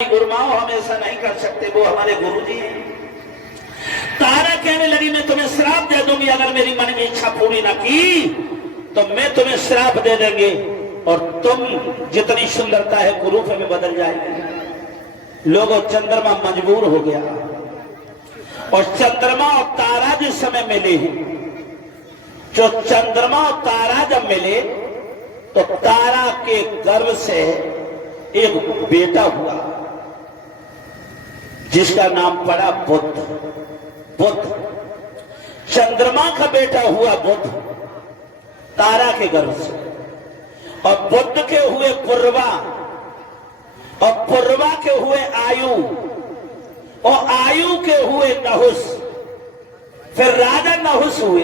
गुरुमाओ हम ऐसा नहीं कर सकते, वो हमारे गुरु जी हैं। तारा कहने लगी मैं तुम्हें श्राप दे दूंगी, अगर मेरी मन की इच्छा पूरी ना की तो मैं तुम्हें श्राप दे देंगे और तुम जितनी सुंदरता है कुरूप में बदल जाएगी। लोगों चंद्रमा मजबूर हो गया और चंद्रमा और तारा जिस समय मिले हैं, जो चंद्रमा और तारा जब मिले तो तारा के गर्भ से एक बेटा हुआ जिसका नाम पड़ा बुध। बुध चंद्रमा का बेटा हुआ बुध तारा के गर्भ से, और बुध के हुए पूर्वा और पूर्वा के हुए आयु और आयु के हुए नहुस। फिर राजा नहुस हुए,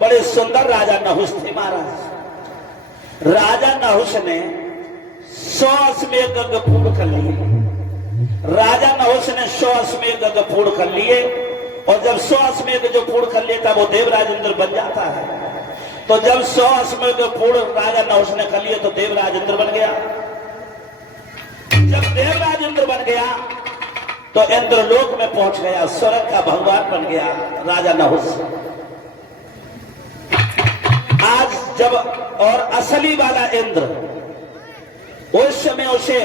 बड़े सुंदर राजा नहुस थे महाराज। राजा नहुस ने 100 अश्वमेध यज्ञ पूर्ण कर लिए। राजा नहुस ने 100 अश्वमेध यज्ञ पूर्ण कर लिए, और जब 100 अश्वमेध जो पूर्ण कर लेता वो देवराज इंद्र बन जाता है। तो जब 100 अश्वमेध पूर्ण राजा नहुस ने कर लिए तो देवराज इंद्र बन गया। जब देवराज इंद्र बन गया तो इंद्रलोक में पहुंच गया, स्वर्ग का भगवान बन गया राजा नहुस। आज जब और असली वाला इंद्र उस समय उसे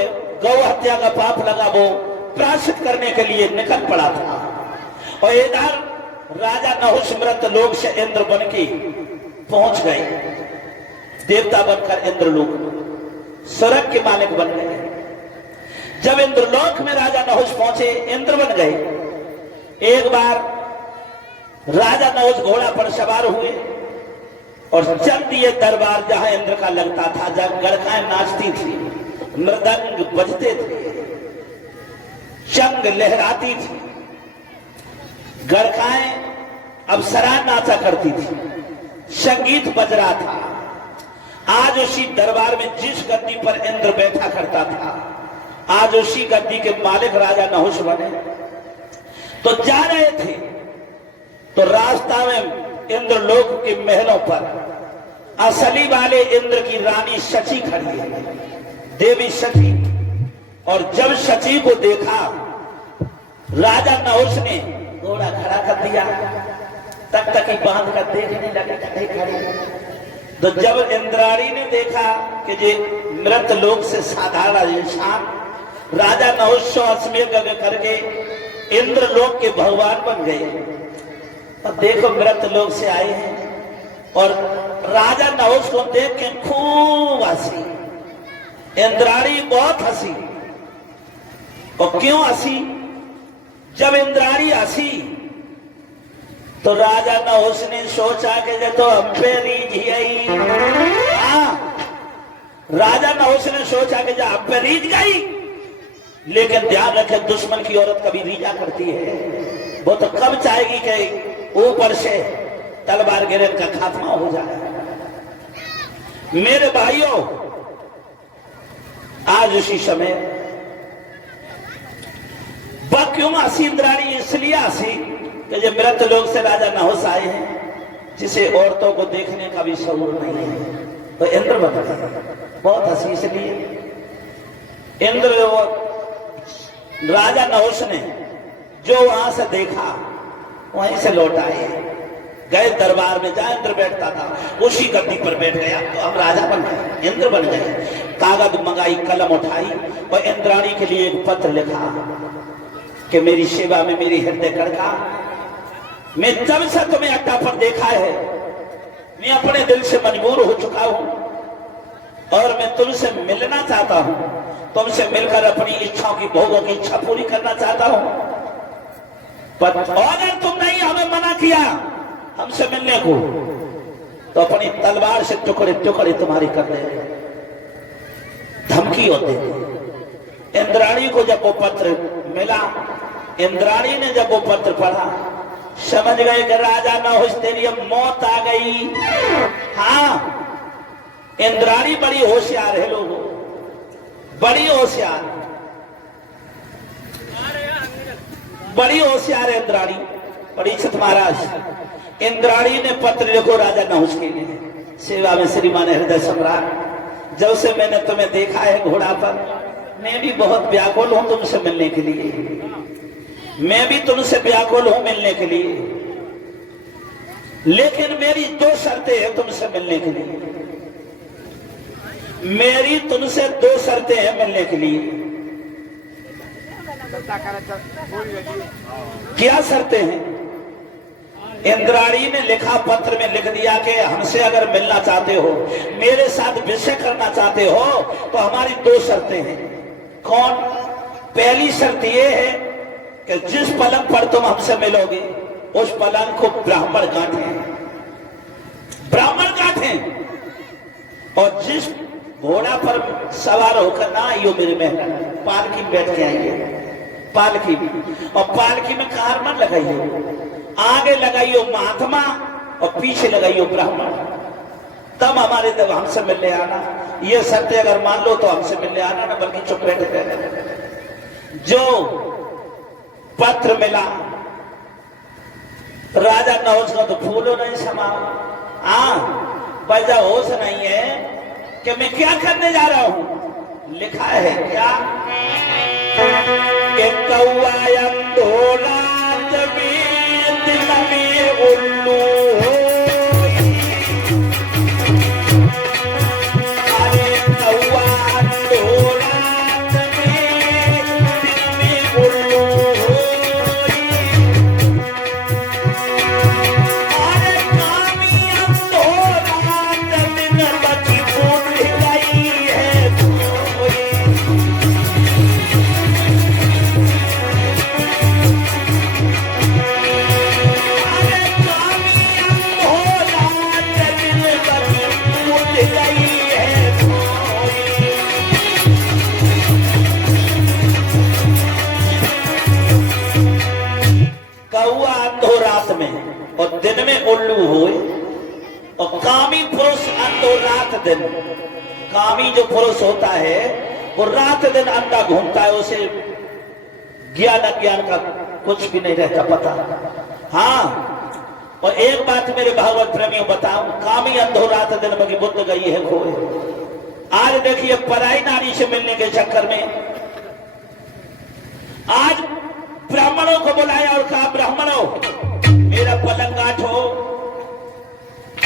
गौ हत्या का पाप लगा, वो प्रायश्चित करने के लिए निकल पड़ा था। और इधर राजा नहुस मृत लोक से इंद्र बन के पहुंच गए, देवता बनकर इंद्रलोक स्वर्ग के मालिक बन गए। जब इंद्रलोक में राजा नहुस पहुंचे, इंद्र बन गए। एक बार राजा नहुस घोड़ा पर सवार हुए और चल दिए दरबार जहां इंद्र का लगता था, जब गड़काएं नाचती थी, मृदंग बजते थे, चंग लहराती थी, गड़काएं अप्सरा नाचा करती थी, संगीत बज रहा था। आज उसी दरबार में जिस गद्दी पर इंद्र बैठा करता था, आज उसी गद्दी के मालिक राजा नहुस बने। तो जा रहे थे तो रास्ता में इंद्रलोक के महलों पर असली वाले इंद्र की रानी शची खड़ी है, देवी शची। और जब शची को देखा राजा नहुस ने घोड़ा खड़ा कर दिया, तक तक ही बांध कर देखने लगे खड़ी। तो जब इंद्राणी ने देखा कि ये मृत लोक से साधारण इंसान राजा नहुस 100 अश्वमेध यज्ञ करके इंद्रलोक के भगवान बन गए, और देखो मृत लोक से आए हैं। और राजा नहुस को देख के खूब हंसी, इंद्राणी बहुत हंसी। और क्यों हंसी? जब इंद्राणी हंसी तो राजा नहुस ने सोचा कि ये तो हम पे रीझ आई। राजा नहुस ने सोचा कि हम पे रीझ गई, लेकिन ध्यान रखे दुश्मन की औरत कभी रीझा करती है, वो तो कब चाहेगी कि ऊपर से तलवार गिरे का खात्मा हो जाए। मेरे भाइयों, आज उसी समय वह क्यों हंसी इंद्राणी? इसलिए हंसी कि ये मृत लोक से राजा नहुस आए हैं जिसे औरतों को देखने का भी शऊर नहीं है, तो इंद्र बन गए। बहुत हंसी इसलिए इंद्र राजा नहुस ने जो वहां से देखा वहीं से लौट आए, गए दरबार में जहां इंद्र बैठता था उसी गद्दी पर बैठ गया, तो हम राजा बन गए, इंद्र बन गए। कागज मंगाई, कलम उठाई और इंद्राणी के लिए एक पत्र लिखा कि मेरी सेवा में मेरी हृदय कड़का, मैं जब से तुम्हें अड्डा पर देखा है मैं अपने दिल से मजबूर हो चुका हूं और मैं तुमसे मिलना चाहता हूं, तुमसे मिलकर अपनी इच्छाओं की भोगों की इच्छा पूरी करना चाहता हूं। पर अगर तुमने ही हमें मना किया हमसे मिलने को तो अपनी तलवार से टुकड़े टुकड़े तुम्हारी कर दे, धमकी होते। इंद्राणी को जब वो पत्र मिला, इंद्राणी ने जब वो पत्र पढ़ा, समझ गए कि राजा नहुस तेरी अब मौत आ गई। हाँ, इंद्राणी बड़ी होशियार है लोगों, बड़ी होशियार, बड़ी होशियार है इंद्राणी। परीक्षित महाराज, इंद्राणी ने पत्र लिखो राजा नहुस के लिए, सेवा में श्रीमान हृदय सम्राट, जब से मैंने तुम्हें देखा है घोड़ा पर, मैं भी बहुत व्याकुल हूं तुमसे मिलने के लिए, मैं भी तुमसे व्याकुल हूं मिलने के लिए, लेकिन मेरी दो शर्तें हैं तुमसे मिलने के लिए। मेरी तुमसे दो शर्तें हैं मिलने के लिए। क्या शर्तें हैं? इंद्राणी ने लिखा, पत्र में लिख दिया कि हमसे अगर मिलना चाहते हो, मेरे साथ विषय करना चाहते हो, तो हमारी दो शर्तें हैं। कौन? पहली शर्त यह है कि जिस पलंग पर तुम हमसे मिलोगे उस पलंग को ब्राह्मण गांठें, ब्राह्मण गांठें, और जिस घोड़ा पर सवार होकर ना आइयो मेरे महल, पालकी में बैठ के आइए, पालकी में, और पालकी में कार मत लगाइए, आगे लगाइयो महात्मा और पीछे लगाइयो ब्राह्मण, तब हमारे तब हमसे मिलने आना। ये सत्य अगर मान लो तो हमसे मिलने आना, ना बल्कि चुप बैठे रहना। जो पत्र मिला राजा नहुस का, तो फूलो नहीं समा, पैसा होश नहीं है कि मैं क्या करने जा रहा हूं। लिखा है क्या? कौआयम धोलात में दिल में उल्लू, अरे कौआ धोलात में दिल में उल्लू, अरे कामियम धोलात दिन बची फूट गई है। कौआ अंधो रात में और दिन में उल्लू हुए, और कामी पुरुष अंधो रात दिन। कामी जो पुरुष होता है वो रात दिन अंधा घूमता है, उसे ज्ञान अज्ञान का कुछ भी नहीं रहता पता। हाँ, और एक बात मेरे भागवत प्रेमियों बताऊं, कामी अंधो रात दिन में बुद्ध गई है खोए। आज देखिए पराई नारी से मिलने के चक्कर में आज ब्राह्मणों को बुलाया और कहा, ब्राह्मणों मेरा पलंग गांठो।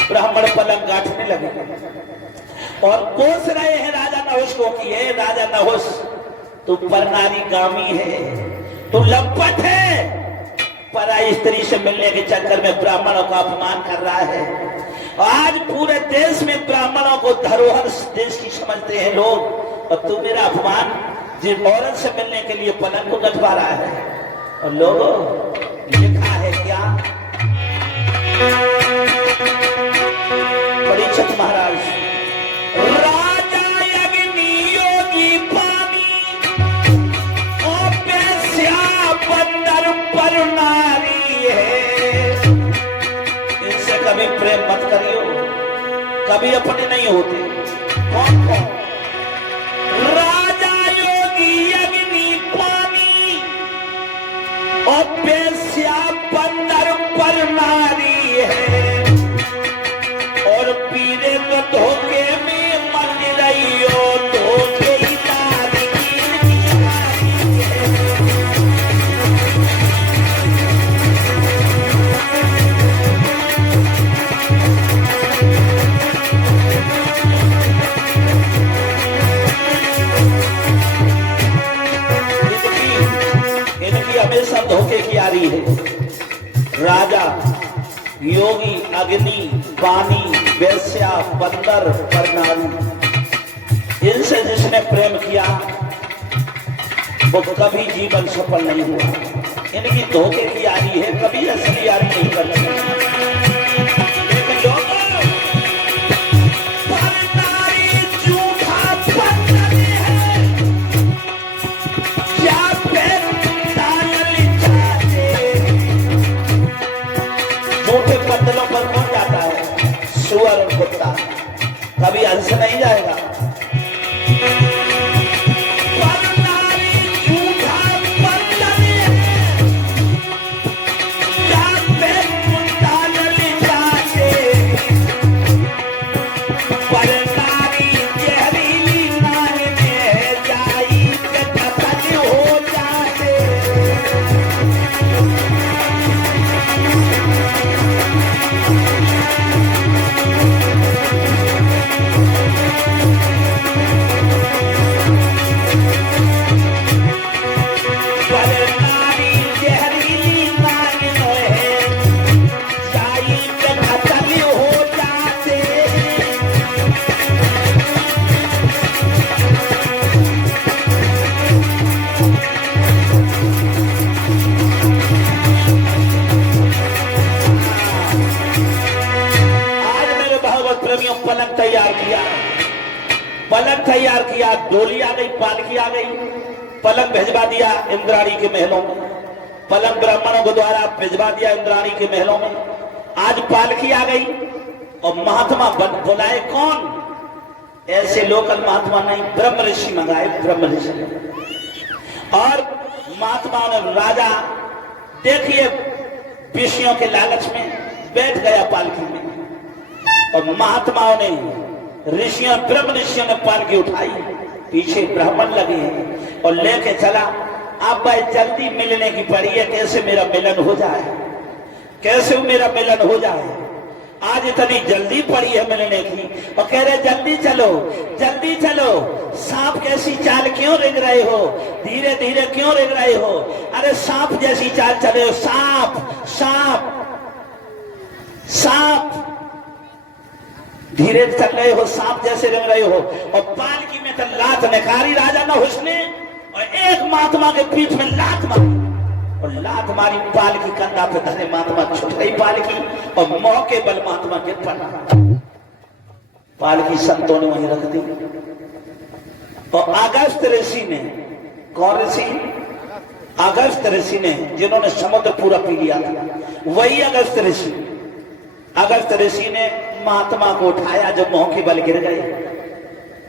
ब्राह्मण पलंग गांठने लगे और कोस रहे हैं राजा नहुस को कि हे राजा नहुस, तू परनारी गामी है, तू लंपट है, पराई स्त्री से मिलने के चक्कर में ब्राह्मणों का अपमान कर रहा है। आज पूरे देश में ब्राह्मणों को धरोहर देश की समझते हैं लोग, और तू मेरा अपमान जिस औरत से मिलने के लिए पलंग को गठवा रहा है। और लोगों लिखा है क्या? परीक्षित महाराज, राजा अग्नि योगी पानी और बेस्या बंदर पर नारी है। इनसे कभी प्रेम मत करियो, कभी अपने नहीं होते। कौन कौन? राजा योगी अग्नि पानी और बेस्या बंदर पर नारी है, और पीरे तो धोखे में मर रही हो, धोखे ही नारी इनकी हमेशा धोखे की आ रही है। राजा योगी अग्नि पानी वैश्या बंदर पर नारी, इनसे जिसने प्रेम किया वो कभी जीवन सफल नहीं हुआ। इनकी धोखे की यारी है, कभी असली यारी नहीं करती। लेकिन लोगों, परनारी झूठा बंदर है, क्या पैर डाल जाते। झूठे बंदरों पर कौन जाता है? सुअर और कुत्ता, कभी हंस नहीं जाएगा। पलंग तैयार किया, डोली आ गई, पालकी आ गई, पलंग भिजवा दिया इंद्राणी के महलों में, पलंग ब्राह्मणों के द्वारा भिजवा दिया इंद्राणी के महलों में। आज पालकी आ गई और महात्मा बुलाए कौन? ऐसे लोकल महात्मा नहीं, ब्रह्म ऋषि मंगाए, ब्रह्म ऋषि। और महात्मा ने, राजा देखिए विषयों के लालच में बैठ गया पालकी में, और महात्माओं ने, ऋषियों, ब्रह्म ऋषियों ने पालकी उठाई, पीछे ब्राह्मण लगे हैं और लेके चला। अब भाई जल्दी मिलने की पड़ी है, कैसे मेरा मिलन हो जाए, कैसे मेरा मिलन हो जाए। आज इतनी जल्दी पड़ी है मिलने की, और कह रहे जल्दी चलो, जल्दी चलो। सांप कैसी चाल क्यों रेंग रहे हो, धीरे धीरे क्यों रेंग रहे हो? अरे सांप जैसी चाल चले हो, सांप सांप सांप, धीरे चल रहे हो, सांप जैसे रेंग रहे हो। और पालकी में तो लात नकारी राजा न हुस्ने, और एक महात्मा के पीठ में लात मारी, और लात मारी, पालकी कंधा पे धरे, महात्मा छूट गई पालकी, और मौके बल महात्मा गिर पड़ा। पालकी संतों ने वहीं रख दी। और अगस्त ऋषि ने, कौन ऋषि? अगस्त ऋषि ने, जिन्होंने समुद्र पूरा पी लिया था, वही अगस्त ऋषि। अगस्त ऋषि ने महात्मा को उठाया, जब मौके बल गिर गए।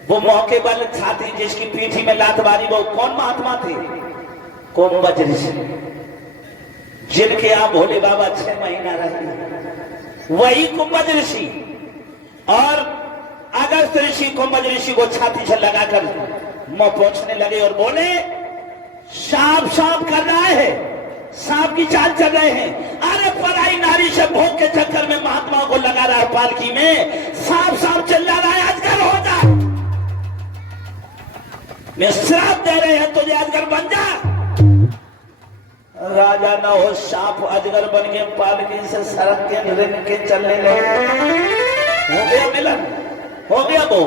वो मौके बल छाती जिसकी पीठी में लात मारी, वो कौन महात्मा थे? कुंभज ऋषि, जिनके यहां भोले बाबा 6 महीना रहे, वही कुंभज ऋषि। और अगस्त ऋषि कुंभज ऋषि को छाती से लगाकर मुंह पोंछने लगे और बोले, सांप सांप कर रहा है, सांप की चाल चल रहे हैं। अरे पराई नारी से भोग के चक्कर में महात्मा को लगा रहा है पालकी में, सांप सांप चिल्ला रहा है, अजगर हो जा, मैं श्राप दे रहे हैं तुझे, अजगर बन जा। राजा ना हो, सांप अजगर बन के पालकी से सड़क के रिंग के चलने लगे। हो गया मिलन, हो गया वो।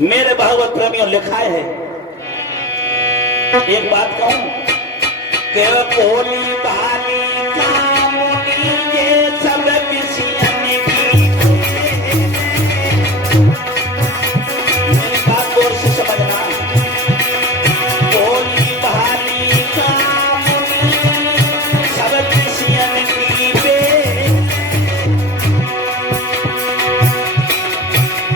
मेरे भागवत प्रेमियों लिखा है, एक बात कहूं कि भोली भाली कामुनी के सब विषयन की, बात गौर से समझना। भोली भाली कामुनी सब विषयन की बे,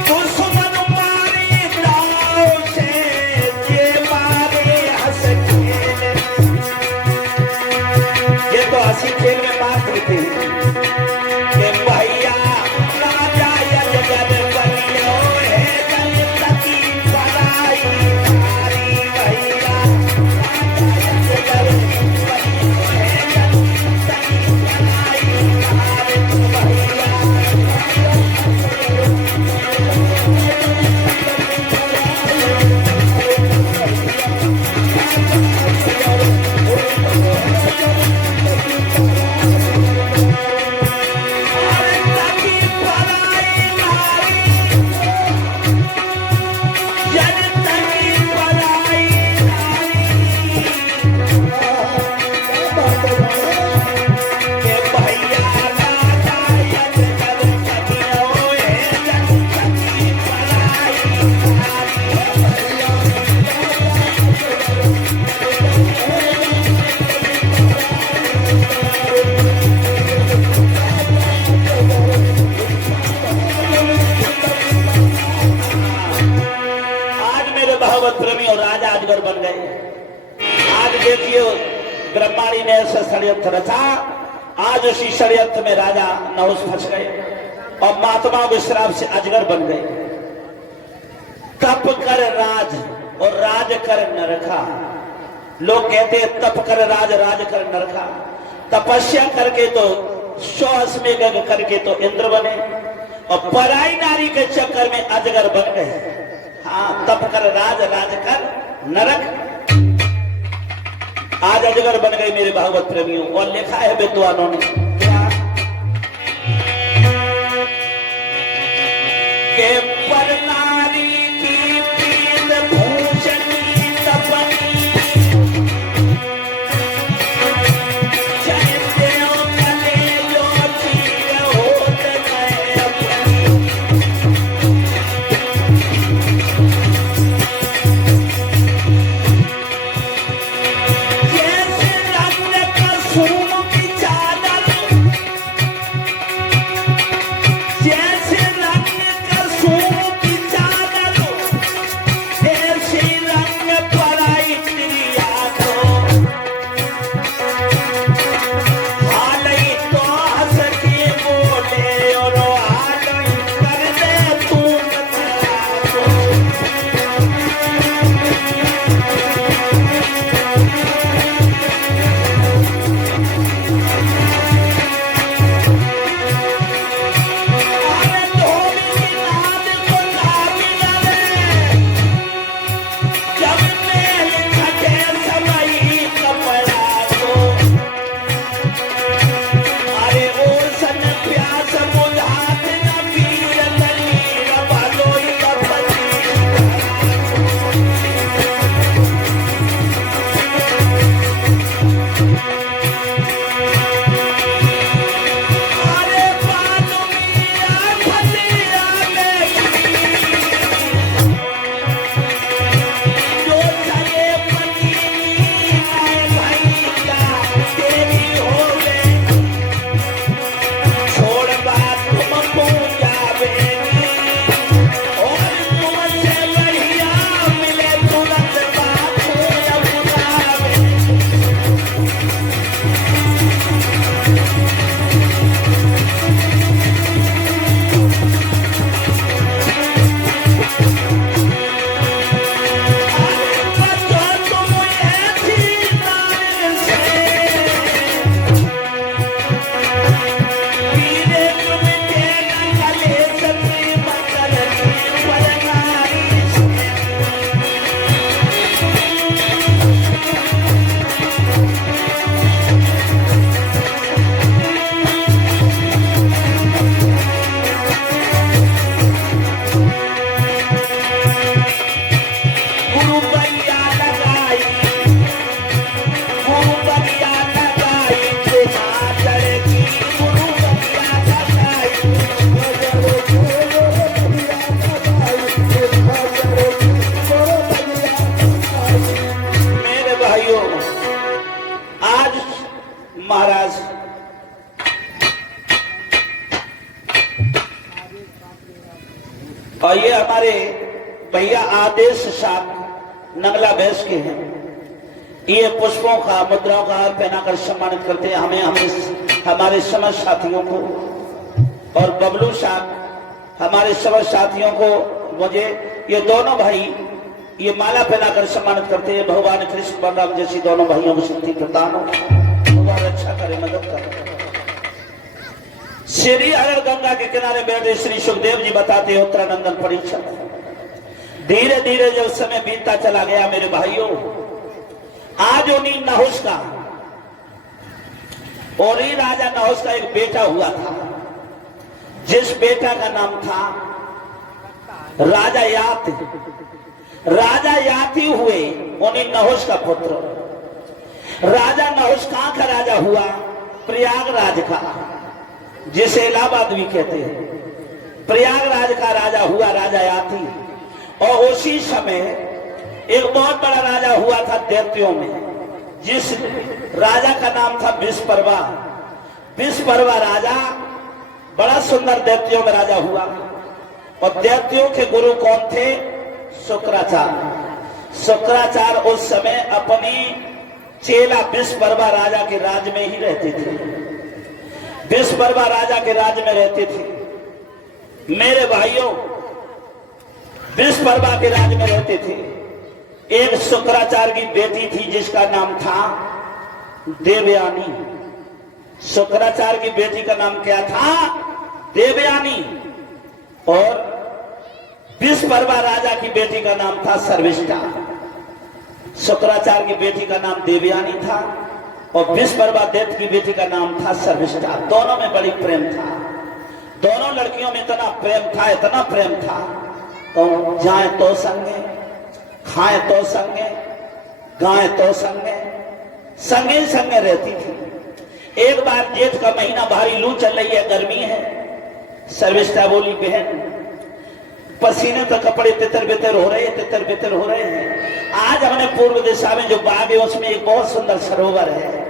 दुश्मन मारे दाव से ये मारे हंस खेल। ये तो हंसी खेल में बात होती है कि भैया राजा यजगर बनियो है, जनता की भलाई भारी। भैया राजा यजगर बनियो है, जनता की भलाई भारी। भैया बन गए। आज देखिए ब्रह्माणी ने ऐसा षड्यंत्र रचा, आज उसी षड्यंत्र में राजा नहुष फंस गए और महात्मा विश्राम से अजगर बन गए। तप कर राज और राज कर नरखा। लोग कहते हैं तप कर राज, राज कर नरखा। तपस्या करके तो 100 अश्वमेध यज्ञ करके तो इंद्र बने और पराई नारी के चक्कर में अजगर बन गए। हाँ, तप कर राज, राज कर नरक। आज अजगर बन गए मेरे भागवत प्रेमियों। और लिखा है विद्वानों ने क्या के पर नारी की पीत भूषणी तपनी महाराज और ये हमारे भैया आदेश शाह नगला बैस के हैं। ये पुष्पों का मुद्राओं का हार पहनाकर सम्मानित करते हैं हमें हमारे समस्त साथियों को। और बबलू शाह हमारे समस्त साथियों को मुझे ये दोनों भाई ये माला पहनाकर सम्मानित करते हैं। भगवान कृष्ण बलराम जैसी दोनों भाइयों को शक्ति प्रदान हो, भगवान अच्छा करे, मदद करे। श्री हरण गंगा के किनारे बैठे श्री सुखदेव जी बताते उत्तरानंदन परीक्षा। धीरे धीरे जब समय बीतता चला गया मेरे भाइयों, आज उन्हीं नहुस का और ही राजा नहुस का एक बेटा हुआ था, जिस बेटा का नाम था राजा याति। राजा याति हुए उन्हीं नहुस का पुत्र। राजा नहुस कहां का राजा हुआ? प्रयागराज का, जिसे इलाहाबाद भी कहते हैं। प्रयागराज का राजा हुआ राजा याति। और उसी समय एक बहुत बड़ा राजा हुआ था दैत्यों में, जिस राजा का नाम था विषपर्वा। विषपर्वा राजा बड़ा सुंदर दैत्यों में राजा हुआ। और दैत्यों के गुरु कौन थे? शुक्राचार्य। शुक्राचार्य उस समय अपनी चेला विषपर्वा राजा के राज में ही रहते थे। विषपर्वा राजा के राज में रहते थे मेरे भाइयों। विषपर्वा के राज में रहते थे। एक शुक्राचार्य की बेटी थी जिसका नाम था देवयानी। शुक्राचार्य की बेटी का नाम क्या था? देवयानी। और विषपर्वा राजा की बेटी का नाम था सर्विष्ठा। शुक्राचार्य की बेटी का नाम देवयानी था और विषपर्वा दैत्य की बेटी का नाम था सर्विष्ठा। दोनों में बड़ी प्रेम था। दोनों लड़कियों में इतना प्रेम था, इतना प्रेम था, तो जाए तो संगे, खाए तो संगे, गाए तो संगे, संगे संगे रहती थी। एक बार जेठ का महीना, भारी लू चल रही है, गर्मी है। सर्विष्ठा बोली, बहन पसीने तो कपड़े तितर बितर हो रहे हैं, तितर बितर हो रहे हैं। आज हमने पूर्व दिशा में जो बाग है उसमें एक बहुत सुंदर सरोवर है।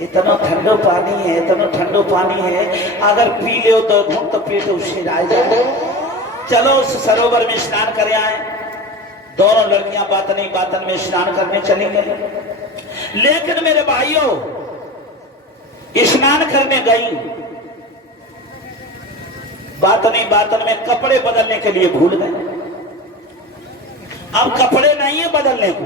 इतना ठंडो पानी है, इतना ठंडो पानी है, अगर पी ले तो घूम तो पेट उससे आ जाए। चलो उस सरोवर में स्नान कर आए। दोनों लड़कियां बातन में स्नान करने चली गई। लेकिन मेरे भाइयों, स्नान करने गई, बातन में कपड़े बदलने के लिए भूल गए। अब कपड़े नहीं है बदलने को।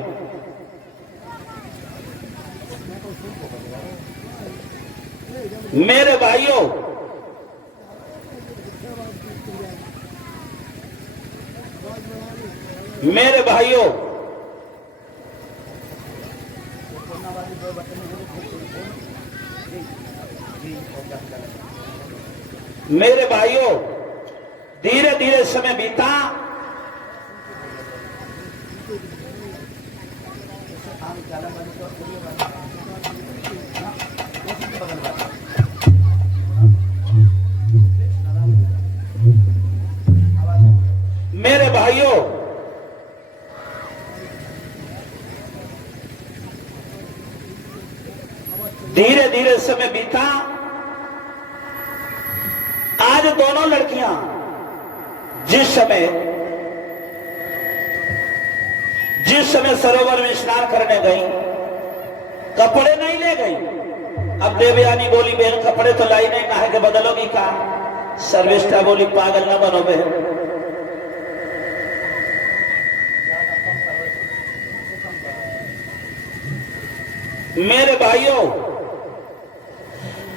मेरे भाइयों, मेरे भाइयों, मेरे भाइयों, धीरे धीरे समय बीता। मेरे भाइयों, धीरे धीरे समय बीता। आज दोनों लड़कियां जिस समय सरोवर में स्नान करने गई, कपड़े नहीं ले गई। अब देवयानी बोली, बहन कपड़े तो लाई नहीं, कहा के बदलोगी का? सर्विष्ठा बोली, पागल ना बनो बहन, मेरे भाइयों।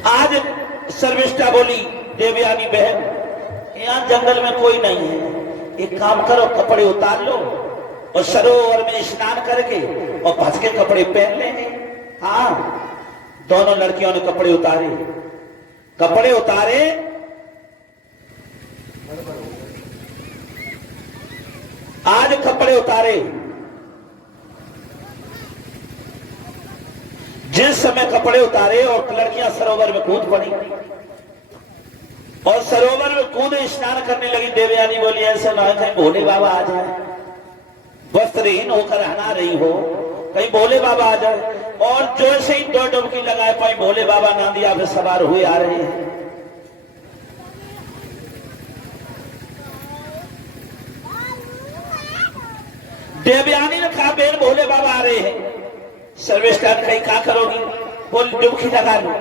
आज सर्विष्ठा बोली, देवयानी बहन, यहां जंगल में कोई नहीं है, एक काम करो, कपड़े उतार लो और सरोवर में स्नान करके और भस के कपड़े पहन लेंगे। हाँ, दोनों लड़कियों ने कपड़े उतारे। कपड़े उतारे, आज कपड़े उतारे। जिस समय कपड़े उतारे और लड़कियां सरोवर में कूद पड़ी और सरोवर में कूद स्नान करने लगी। देवयानी बोली, ऐसे ना कहीं भोले बाबा आ जाए, वस्त्रहीन होकर नहा रही हो, कहीं भोले बाबा आ जाए। और जो से ही 2 डुबकी लगाए पाई भोले बाबा नांदिया पे सवार हुए आ रहे हैं। देवयानी ने कहा बेन भोले बाबा आ रहे हैं। सर्वेष्टा ने कही क्या करोगी? बोली डुबकी लगा लो।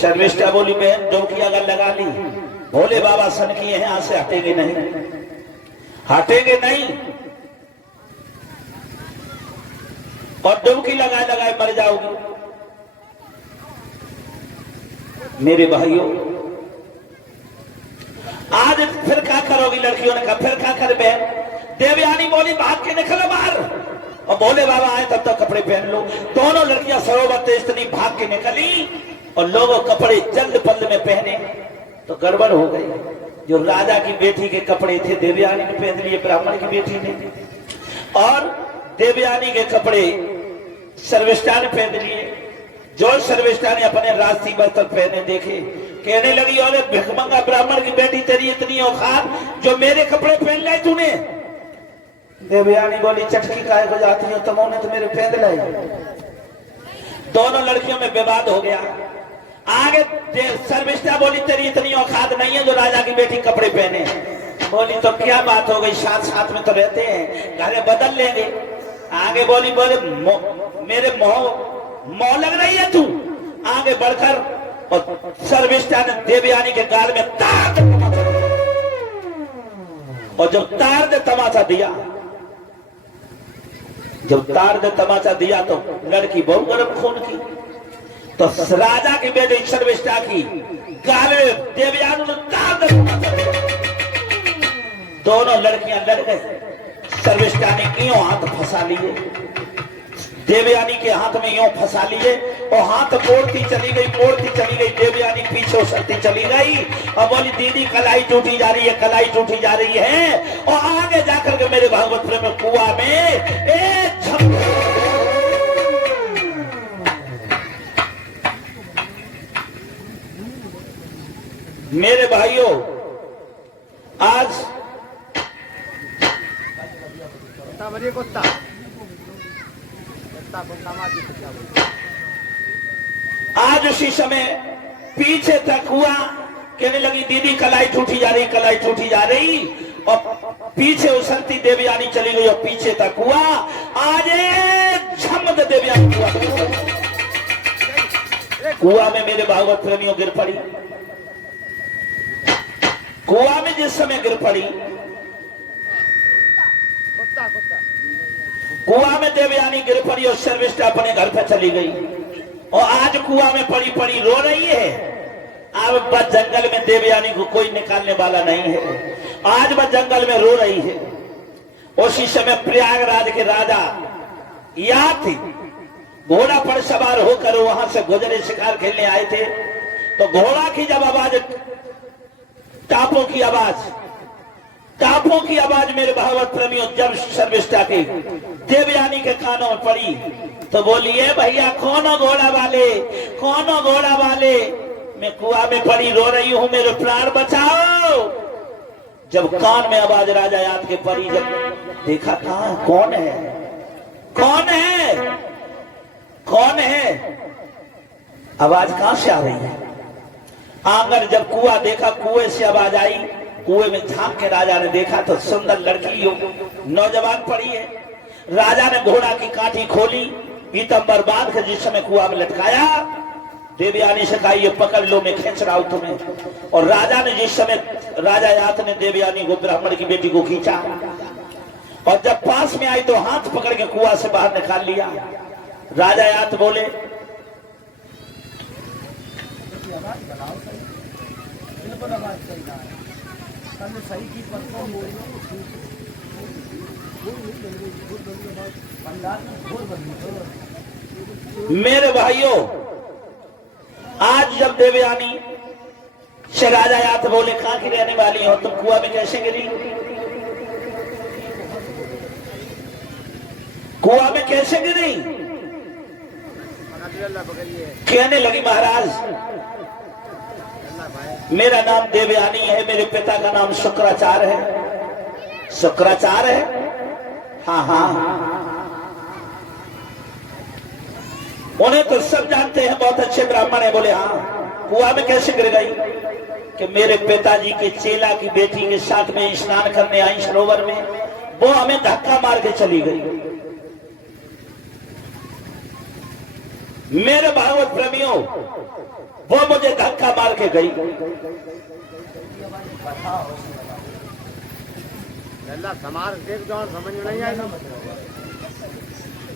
सर्वेष्टा बोली बहन डुबकी अगर लगा ली भोले बाबा सन किए हैं, यहां से हटेंगे नहीं, हटेंगे नहीं, और डुबकी लगाए लगाए मर जाओगी। मेरे भाइयों आज फिर क्या करोगी? लड़कियों ने कहा फिर क्या करे बहन? देवयानी बोली भाग के निकलो बाहर, और भोले बाबा आए तब तक कपड़े पहन लो। दोनों लड़कियां सरोवर तेजतनी भाग के निकली और लोगों कपड़े जल्द पल्द में पहने तो गड़बड़ हो गई। जो राजा की बेटी के कपड़े थे देवयानी ने पहन लिए, ब्राह्मण की बेटी ने, और देवयानी के कपड़े सर्वेष्टा ने पहन लिए। जो सर्वेष्टा ने अपने राजसी वस्त्र पहने देखे, कहने लगी अरे भिखमंगा ब्राह्मण की बेटी तेरी इतनी औकात जो मेरे कपड़े पहन लाए तूने। देवयानी बोली चटकी काहे को जाती हो, तुमने तो मेरे पहन लाए। दोनों लड़कियों में विवाद हो गया। आगे सर्वेष्टा बोली तेरी इतनी औकात नहीं है जो राजा की बेटी कपड़े पहने। बोली तो क्या बात हो गई, साथ साथ में तो रहते हैं, घरे बदल लेंगे। आगे बोली बोले मेरे मोह लग रही है तू। आगे बढ़कर और सर्वेष्टा ने देवयानी के गाल में तार दे तमाचा, और जब तार दे तमाचा दिया, जब तार दे तमाचा दिया तो लड़की बहुत गर्म खून की, तो राजा की बेटी सर्वेष्टा की गाल में देवयानी ने तार दे तमाचा दिया। दोनों लड़कियां लड़ गई। सर्वेष्टा ने यूं हाथ फंसा लिए, देवयानी के हाथ में यूं फंसा लिए, और हाथ मोड़ती चली गई, मोड़ती चली गई। देवयानी पीछे उछलती चली गई और बोली दीदी कलाई टूटी जा रही है, कलाई टूटी जा रही है। और आगे जाकर के मेरे भागवत प्रेम में कुआं में एक मेरे भाइयों आज आज उसी समय पीछे तक हुआ, कहने लगी दीदी कलाई टूटी जा रही, कलाई टूटी जा रही, और पीछे उछलती देवयानी चली गई और पीछे तक हुआ। आज झमद देवयानी कुआं में मेरे भागवत प्रेमियों गिर पड़ी। कुआं में जिस समय गिर पड़ी, कुआं में देवयानी गिर पड़ी और सर्वेष्टा अपने घर पर चली गई। और आज कुआं में पड़ी पड़ी रो रही है। अब बस जंगल में देवयानी को कोई निकालने वाला नहीं है, आज बस जंगल में रो रही है। उसी समय प्रयागराज के राजा याथी घोड़ा पर सवार होकर वहां से गुजरे, शिकार खेलने आए थे। तो घोड़ा की जब आवाज, टापों की आवाज, टापों की आवाज मेरे भागवत प्रेमियों जब सर्वेष्टा की देवयानी के कानों में पड़ी तो बोलिए भैया कौनो घोड़ा वाले, कौनो घोड़ा वाले, मैं कुआं में पड़ी रो रही हूं, मेरे प्राण बचाओ। जब कान में आवाज राजा याद के पड़ी, जब देखा कहां कौन है, कौन है, कौन है, आवाज कहां से आ रही है। आंगन जब कुआं देखा, कुएं से आवाज आई। कुएं में झांक के राजा ने देखा तो सुंदर लड़की नौजवान पड़ी है। राजा ने घोड़ा की काठी खोली, पीतंबर बांध के जिस समय कुआं में लटकाया, देवयानी से कहा ये पकड़ लो, मैं खींच रहा हूं तुम्हें। और राजा ने जिस समय, राजा यात ने देवयानी को, ब्राह्मण की बेटी को खींचा, और जब पास में आई तो हाथ पकड़ के कुआं से बाहर निकाल लिया। राजा यात बोले मेरे भाइयों आज जब देवयानी से राजा यात बोले कहां की रहने वाली हो तुम, कुआं में कैसे गिरी, कुआं में कैसे गिरी। कहने लगी महाराज मेरा नाम देवयानी है, मेरे पिता का नाम शुक्राचार्य है। शुक्राचार्य है? हाँ हाँ। उन्हें तो सब जानते हैं, बहुत अच्छे ब्राह्मण है। बोले हाँ, कुआं में कैसे गिर गई? कि मेरे पिताजी के चेला की बेटी के साथ में स्नान करने आई सरोवर में, वो हमें धक्का मार के चली गई। मेरे भागवत प्रेमियों, वो मुझे धक्का मार के गई। समझ नहीं आएगा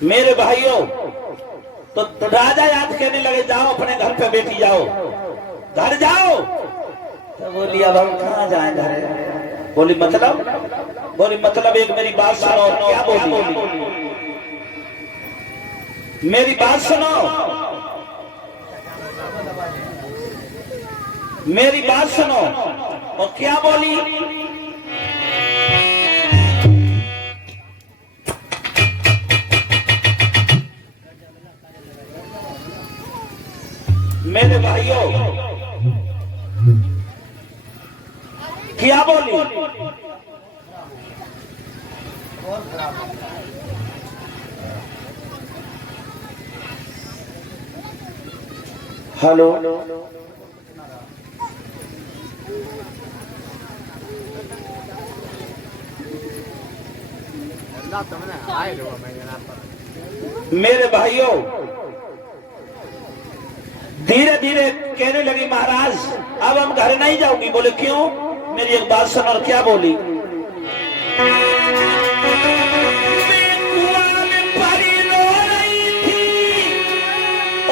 मेरे भाइयों। तो राजा याद कहने लगे, जाओ अपने घर पे बेटी जाओ, घर जाओ। तो बोली अब हम कहाँ जाएं घर? बोली मतलब एक मेरी बात सुनो। क्या बोली? मेरी बात सुनो, मेरी बात सुनो। और क्या बोली? मेरे भाइयों, क्या बोली? हेलो, मेरे भाइयों, धीरे धीरे कहने लगी, महाराज अब हम घर नहीं जाऊंगी। बोले क्यों? मेरी एक बात सुनो। और क्या बोली?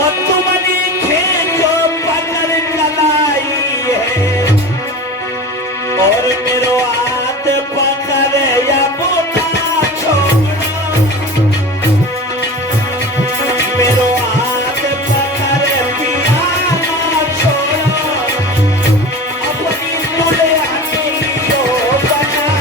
और तुमने खेचो पकड़ कलाई है, और मेरो हाथ पकड़ या बोला छोड़ो, मेरो हाथ पकड़ पिया छोड़ो, अपनी दुल्हनी को बनाई।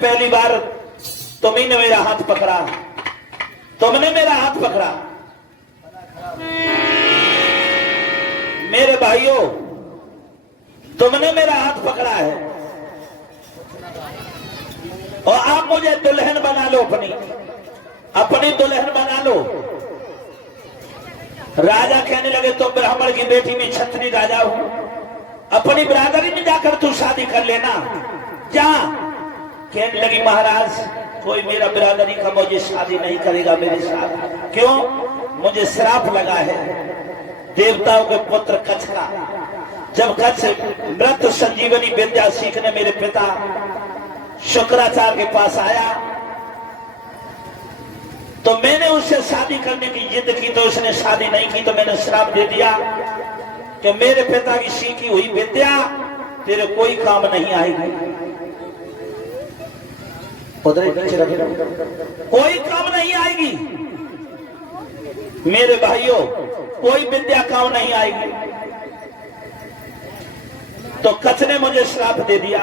पहली बार तुम्ही ने मेरा हाथ पकड़ा, तुमने मेरा हाथ पकड़ा। मेरे भाइयों, तुमने मेरा हाथ पकड़ा है और आप मुझे दुल्हन बना लो, अपनी दुल्हन बना लो। राजा कहने लगे, तुम ब्राह्मण की बेटी में छत्री राजा हूं, अपनी बिरादरी में जाकर तू शादी कर लेना जा। कहने लगी, महाराज कोई मेरा बिरादरी का मुझे शादी नहीं करेगा मेरे साथ। क्यों? मुझे श्राप लगा है देवताओं के पुत्र कच्छ का। जब कच्छ मृत संजीवनी विद्या सीखने मेरे पिता शुक्राचार्य के पास आया, तो मैंने उससे शादी करने की जिद की, तो उसने शादी नहीं की। तो मैंने श्राप दे दिया कि मेरे पिता की सीखी हुई विद्या तेरे कोई काम नहीं आएगी। उधर कोई काम नहीं आएगी। मेरे भाइयों, कोई विद्या काम नहीं आएगी। तो कच्छ ने मुझे श्राप दे दिया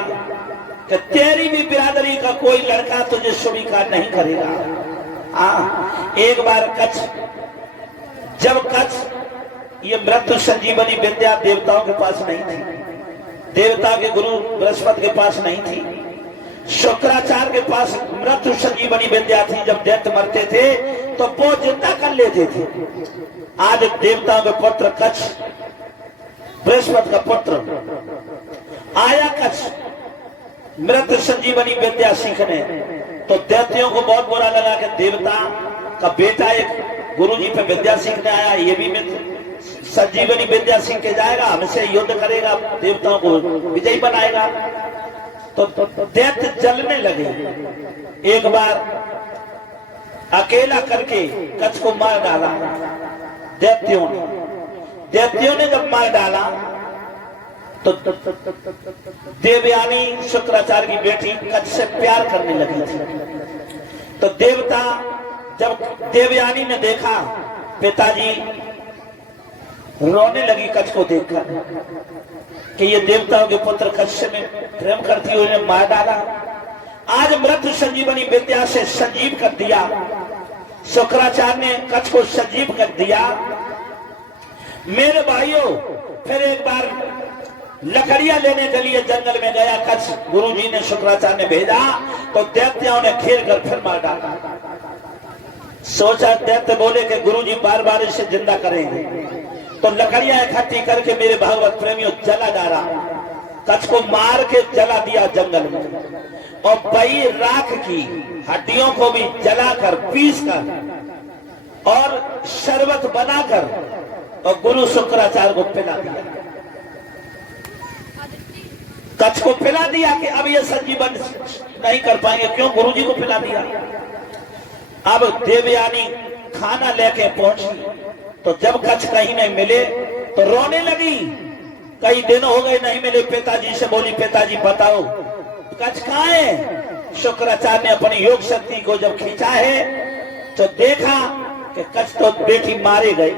कि तेरी भी बिरादरी का कोई लड़का तुझे स्वीकार नहीं करेगा। एक बार जब कच्छ ये मृत्यु संजीवनी विद्या देवताओं के पास नहीं थी, देवता के गुरु बृहस्पति के पास नहीं थी, शुक्राचार्य के पास मृत्यु संजीवनी विद्या थी। जब दैत्य मरते थे तो वो जिंदा कर लेते थे। आज देवताओं के पुत्र कच्छ, बृहस्पति का पुत्र आया कच्छ मृत्यु संजीवनी विद्या सीखने। तो दैत्यों को बहुत बुरा लगा कि देवता का बेटा एक गुरुजी पे विद्या सीखने आया, ये भी संजीवनी विद्या सीख के जाएगा, हमसे युद्ध करेगा, देवताओं को विजयी बनाएगा। तो दैत्य जलने लगे। एक बार अकेला करके कच्छ को मार डाला दैत्यों ने जब मार डाला तो देवयानी शुक्राचार्य की बेटी कच्छ से प्यार करने लगी थी। तो देवता जब देवयानी ने देखा पिताजी रोने लगी कच्छ को देखकर कि ये देवताओं के पुत्र कच्छ से में प्रेम करती हुई उन्हें मार डाला। आज मृत्यु संजीवनी विद्या से संजीव कर दिया। शुक्राचार्य ने कच्छ को संजीव कर दिया। मेरे भाइयों, फिर एक बार लकड़ियां लेने के लिए जंगल में गया कच्छ। गुरुजी ने शुक्राचार्य ने भेजा तो दैत्यों ने घेर कर फिर मार डाला। सोचा दैत्य बोले कि गुरुजी बार बार इसे जिंदा करेंगे, तो लकड़ियां इकट्ठी करके मेरे भागवत प्रेमियों जला जा रहा। कच्छ को मार के जला दिया जंगल में, और बई राख की हड्डियों को भी जलाकर पीस कर और शरबत बनाकर और गुरु शुक्राचार्य को पिला दिया। कच्छ को पिला दिया कि अब ये संजीवन नहीं कर पाएंगे। क्यों? गुरुजी को पिला दिया। अब देवयानी खाना लेके पहुंची तो जब कच्छ कहीं नहीं मिले तो रोने लगी। कई दिन हो गए नहीं मिले। पिताजी से बोली, पिताजी बताओ कच्छ कहाँ है? शुक्राचार्य ने अपनी योग शक्ति को जब खींचा है तो देखा कि कच्छ तो बेटी मारे गए।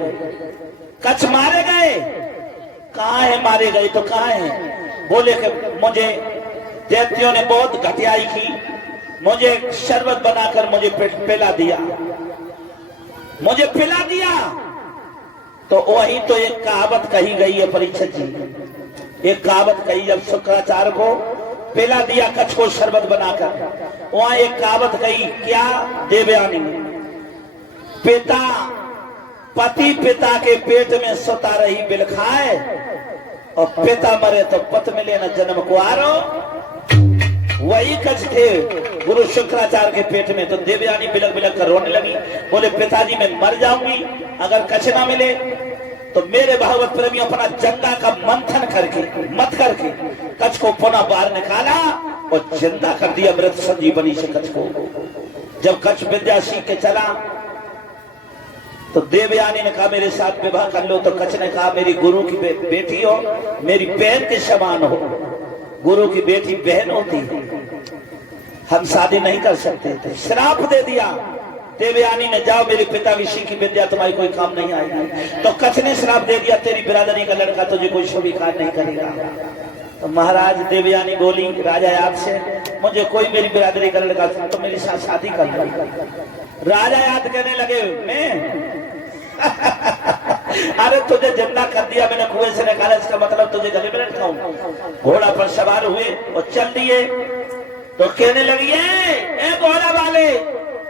कच्छ मारे गए। कहाँ है? मारे गए तो कहाँ है? बोले कि मुझे दैत्यों ने बहुत घटियाई की, मुझे शरबत बनाकर मुझे पिला दिया, मुझे पिला दिया। तो वही तो एक कहावत कही गई है परीक्षित जी। एक कहावत कही जब शुक्राचार्य को पिला दिया कच्छ को शरबत बनाकर, वहां एक कहावत कही क्या? देवयानी, पिता पति पिता के पेट में सुता रही बिल खाए, और पिता मरे तो पत मिले न जन्म को आरो। वही कच्छ थे गुरु शुक्राचार्य के पेट में। तो देवयानी बिलक बिलक कर रोने लगी। बोले पिताजी मैं मर जाऊंगी अगर कच्छ ना मिले। तो मेरे भागवत प्रेमी अपना जंगा का मंथन करके कच्छ को पुनः बाहर निकाला और जिंदा कर दिया मृत संजीवनी से कच्छ को। जब कच्छ विद्या सीख के चला तो देवयानी ने कहा मेरे साथ विवाह कर लो। तो कच्छ ने कहा मेरी गुरु की बेटी हो, मेरी बहन के समान हो। गुरु की बेटी बहन होती है, हम शादी नहीं कर सकते थे। श्राप दे दिया देवयानी ने, जाओ मेरे पिता ऋषि की विद्या तुम्हारी कोई काम नहीं आएगी। तो कच्छ ने श्राप दे दिया तेरी बिरादरी का लड़का तुझे कोई स्वीकार नहीं करेगा। तो महाराज देवयानी बोली राजा याद से, मुझे कोई मेरी बिरादरी का लड़का तो मेरे साथ शादी कर लो। राजा याद कहने लगे मैं अरे तुझे जिंदा कर दिया मैंने, कुएं से निकाला, इसका मतलब तुझे गले में लटकाऊं। घोड़ा पर सवार हुए और चल दिए। तो कहने लगी ए घोड़ा वाले,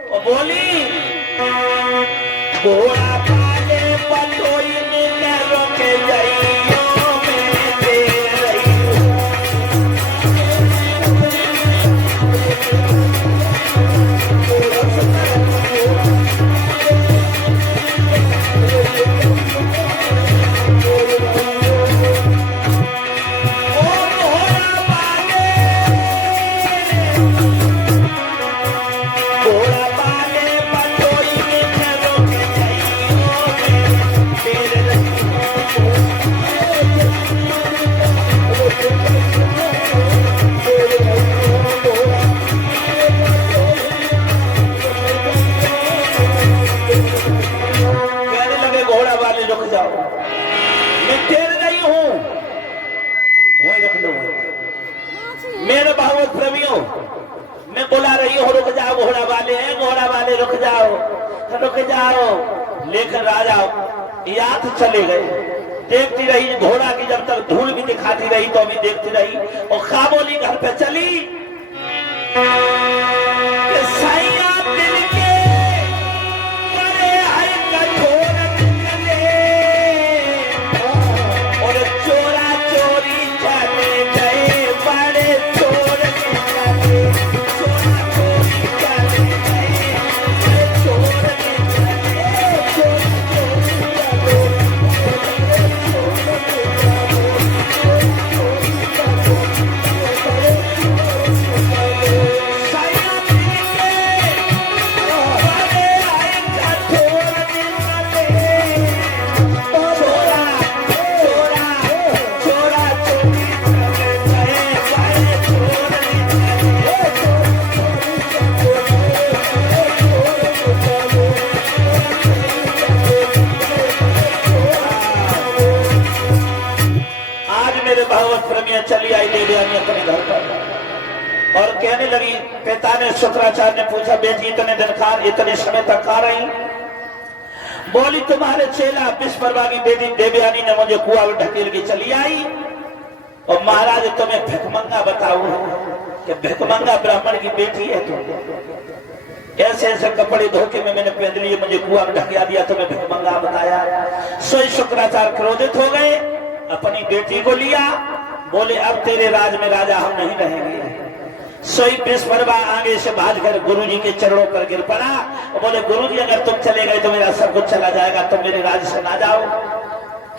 और बोली घोड़ा वाले पटोई में रोके जाइयो मैं दे रही हूं। मेरे भागवत प्रेमियों मैं बुला रही हूँ, रुक जाओ घोड़ा वाले हैं, घोड़ा वाले रुक जाओ। लेकिन राजा याद चले गए। देखती रही घोड़ा की जब तक धूल भी दिखाती रही तो अभी देखती रही। और खाबोली घर पे चली कि सैया दिल के बड़े है कठोर निकले, और चोरा चोरी चले गए बड़े चोर निकले। चोरा चोरी चले गए बड़े चोर निकले। चोरा चोरी चले कहने लगी, पिता ने शुक्राचार्य ने पूछा, बेटी इतने समय तक खा रही? बोली, तुम्हारे चेला विश्वकर्मा की बेटी देवयानी ने मुझे कुआं में ढकेल के चली आई और महाराज तुम्हें भिखमंगा बताओ कि भिखमंगा ब्राह्मण की बेटी है। तो ऐसे ऐसे कपड़े धोखे में मैंने पहन लिए, मुझे कुआं में ढकेला दिया, तुम्हें भिखमंगा बताया। सोई शुक्राचार्य क्रोधित हो गए, अपनी बेटी को लिया, बोले अब तेरे राज में राजा हम नहीं रहेंगे। सोई विश्वकर्मा आगे से भागकर गुरुजी के चरणों पर गिर पड़ा और बोले, गुरुजी अगर तुम चले गए तो मेरा सब कुछ चला जाएगा, तुम मेरे राज से ना जाओ।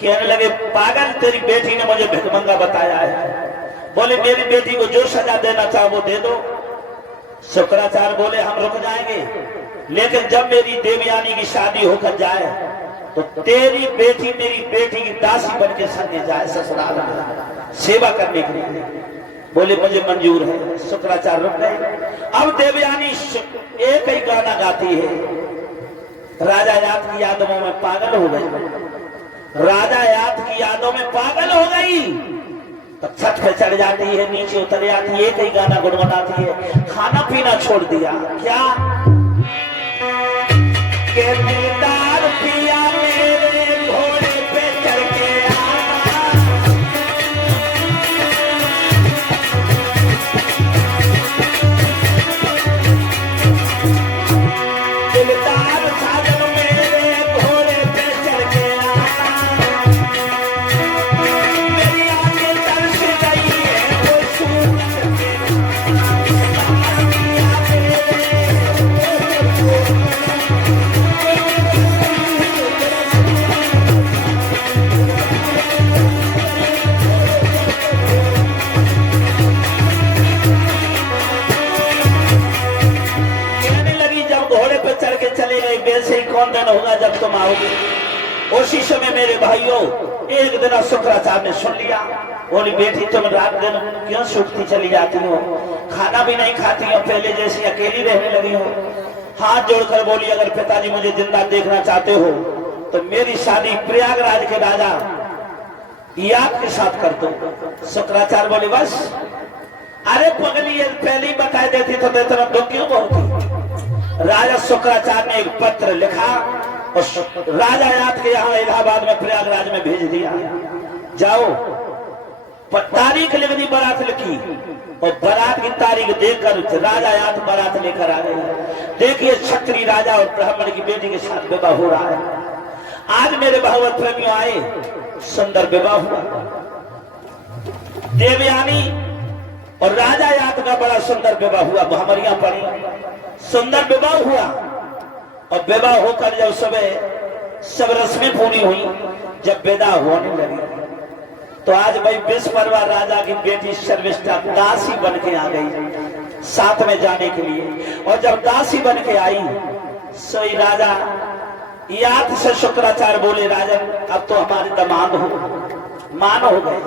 कहने लगे, पागल, तेरी बेटी ने मुझे भिखमंगा बताया है। बोले, मेरी बेटी को जो सजा देना चाहो वो दे दो। शुक्राचार्य बोले, हम रुक जाएंगे, लेकिन जब मेरी देवयानी की शादी होकर जाए तो तेरी बेटी मेरी बेटी की दासी बन के संग जाए ससुराल में सेवा करने के लिए। बोले, मुझे मंजूर है। शुक्राचार्य रुक गए। अब देवयानी एक ही गाना गाती है, राजा याद की यादों में पागल हो गई। राजा याद की यादों में पागल हो गई तो छत पे चढ़ जाती है, नीचे उतर जाती है, एक ही गाना गुनगुनाती है, खाना पीना छोड़ दिया। क्या के दिलदार पिया मेरे घोड़े पे चढ़ के दिलदार साजन मेरे घोड़े पे चढ़ के मेरी आंखें तरस गई है वो सूरज के। वैसे ही कौन दिन होगा जब तुम आओगे। उसी समय मेरे भाइयों एक दिन शुक्राचार्य ने सुन लिया। बोली, बेटी तुम रात दिन क्यों सूखती चली जाती हो, खाना भी नहीं खाती हो, पहले जैसी अकेली रहने लगी हो। हाथ जोड़कर बोली, अगर पिताजी मुझे जिंदा देखना चाहते हो तो मेरी शादी प्रयागराज के राजा याद के साथ कर दो। शुक्राचार्य बोले, बस? अरे पगली, पहले ही बता देती तो तेरा दुख क्यों होती। राजा शुक्राचार्य ने एक पत्र लिखा और राजा याद के यहाँ इलाहाबाद में प्रयागराज में भेज दिया। जाओ, तारीख लिख दी, बारात लिखी और बारात की तारीख देखकर राजा याद बारात लेकर आ गए। देखिए, क्षत्रिय राजा और ब्राह्मण की बेटी के साथ विवाह हो रहा है। आज मेरे भागवत प्रेमियों आए, सुंदर विवाह हुआ। देवयानी और राजा याद का बड़ा सुंदर विवाह हुआ, भमरियां पड़ी, सुंदर विवाह हुआ। और विवाह होकर जब सब रस्में पूरी हुई, जब विदा होने लगी तो आज भाई विश्वकर्मा राजा की बेटी शर्मिष्ठा दासी बन के आ गई साथ में जाने के लिए। और जब दासी बन के आई, सोई राजा याद से शुक्राचार्य बोले, राजन अब तो हमारे दामाद हो, मान हो गए।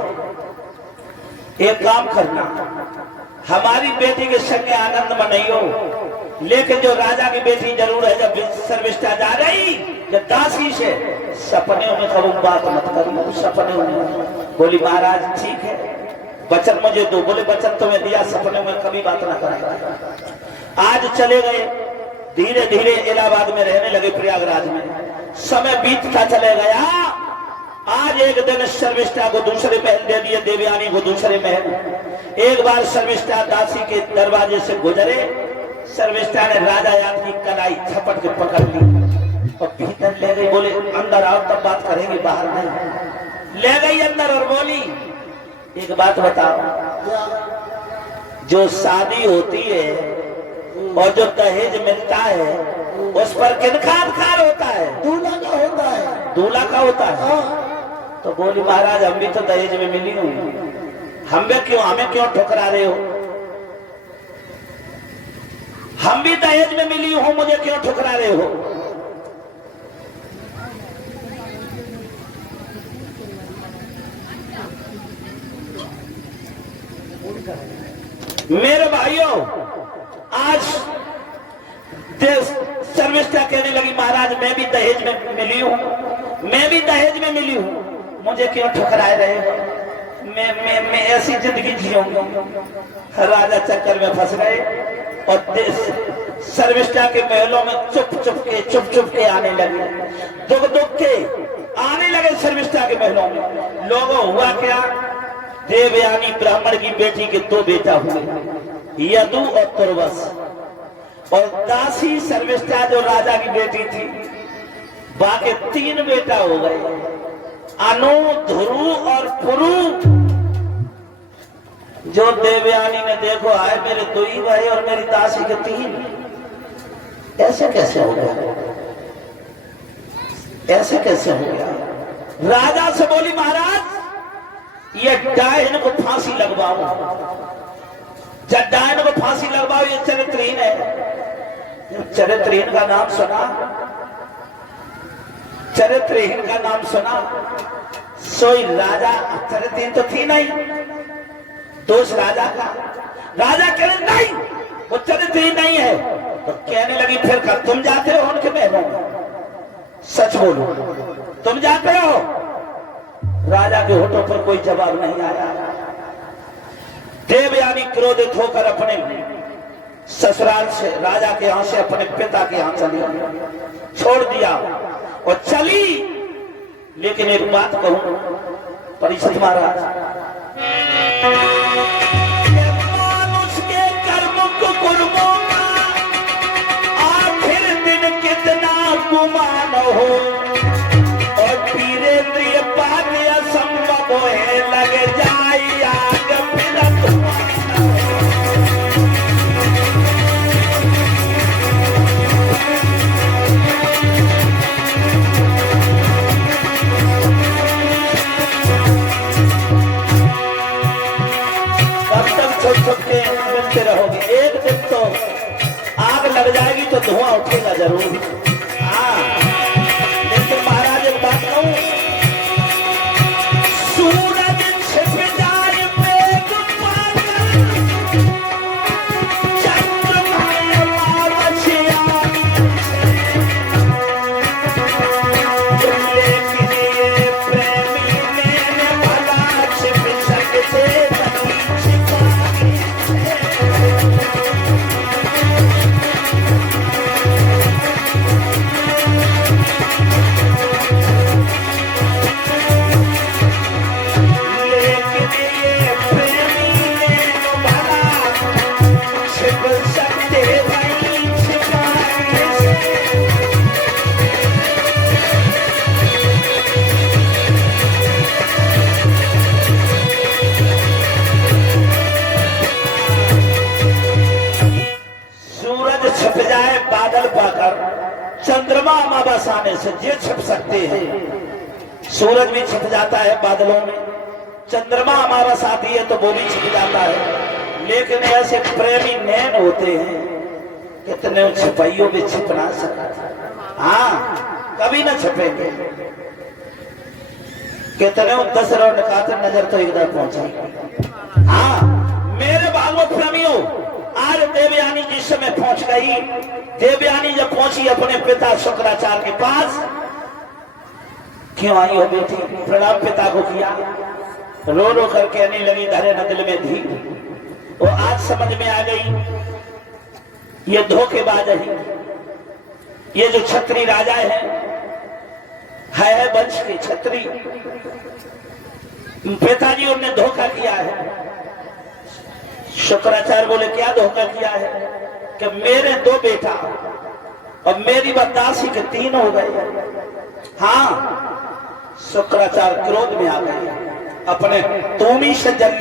एक काम करना, हमारी बेटी के संग आनंद मनाइयो, लेकिन जो राजा की बेटी जरूर है, जब शर्मिष्ठा जा रही जब दासी से, सपने में कभी बात मत करो, सपने में। बोली, महाराज ठीक है, वचन मुझे दो। बोले, वचन तुम्हें दिया, सपने में कभी बात ना करेगा। आज चले गए, धीरे धीरे इलाहाबाद में रहने लगे, प्रयागराज में। समय बीतता चले गया। आज एक दिन शर्मिष्ठा को दूसरे महल दे दिए, देवयानी को दूसरे महल। एक बार शर्मिष्ठा दासी के दरवाजे से गुजरे, शर्मिष्ठा ने राजा याद की कलाई झपट के पकड़ ली और भीतर ले गई। बोले, अंदर आओ तब बात करेंगे, बाहर नहीं। ले गई अंदर और बोली, एक बात बताओ, जो शादी होती है और जो दहेज मिलता है उस पर किनका अधिकार होता है? दूल्हा का होता है। दूल्हा का होता है। तो बोली, महाराज हम भी तो दहेज में मिली हूं, हमें क्यों ठुकरा रहे हो? हम भी दहेज में मिली हूं, मुझे क्यों ठुकरा रहे हो? मेरे भाइयों, आज शर्मिष्ठा कहने लगी, महाराज मैं भी दहेज में मिली हूं, मैं भी दहेज में मिली हूं, मुझे क्यों ठुकरा रहे हो? मैं ऐसी जिंदगी जियूंगा। राजा चक्कर में फंस गए और सर्विष्ठा के महलों में चुप चुप के आने लगे, दुख के आने लगे सर्विष्ठा के महलों में। लोगों हुआ क्या, देवयानी ब्राह्मण की बेटी के 2 बेटा हुए, यदु और तुर्वस। और दासी सर्विष्ठा जो राजा की बेटी थी, बाकी 3 बेटा हो गए, अनु, ध्रुव और पुरु। जो देवयानी ने देखो आए मेरे 2 ही भाई और मेरी दासी के 3, ऐसे कैसे हो गया, ऐसे कैसे हो गया। राजा से बोली महाराज ये डायन को फांसी लगवाओ, जब डायन को फांसी लगवाओ, ये चरित्रहीन है। चरित्रहीन का नाम सुना, चरित्रहीन का नाम सुना, सोई राजा चरित्रहीन तो थी नहीं, दोष राजा का। राजा कह रहे नहीं वो चरित्रहीन नहीं है, तो कहने लगी फिर कर तुम जाते हो उनके महलों में, सच बोलो तुम जाते हो। राजा के होठों पर कोई जवाब नहीं आया। देवयानी क्रोधित होकर अपने ससुराल से, राजा के यहां से अपने पिता के यहां चली, छोड़ दिया और चली। लेकिन एक बात कहूं परीक्षित महाराज, मानुष के कर्म को कुर्मों का आखिर दिन कितना गुमान हो, और पीरे प्रिय बात असंभव है, लग जाए आग फिर के मिलते रहोगे, एक दिन तो आग लग जाएगी तो धुआं उठेगा जरूर। हाँ, लेकिन महाराज एक बात कहूं, सूरज छिप जाए मेघ पाकर, चंद्रमा अमावस्या, लेकिन ये प्रेमी ने भला छिप सकते चंद्रमा अमावस आने से जे छिप सकते हैं। सूरज भी छिप जाता है बादलों में, चंद्रमा अमावस आती है तो वो भी छिप जाता है, लेकिन ऐसे प्रेमी नैन होते हैं कितने छिपाइयों में छिप ना सकते। हाँ, कभी ना छिपेंगे। कितने 10 रौ निकालते नजर तो इधर पहुंची। हाँ मेरे बालों प्रेमियों, आज देवयानी जिस समय पहुंच गई, देवयानी जब पहुंची अपने पिता शुक्राचार्य के पास, क्यों आई हो बेटी, प्रणाम पिता को किया, रो रो कर कहने लगी, धरे न दिल में थी। वो आज समझ में आ गई ये धोखेबाज है, ये जो छत्री राजा है वंश के छत्री, पिताजी उन्होंने धोखा किया है। शुक्राचार्य बोले क्या धोखा किया है, कि मेरे 2 बेटा और मेरी बददासी के 3 हो गए। हाँ, शुक्राचार्य क्रोध में आ गए, अपने तुमी से जल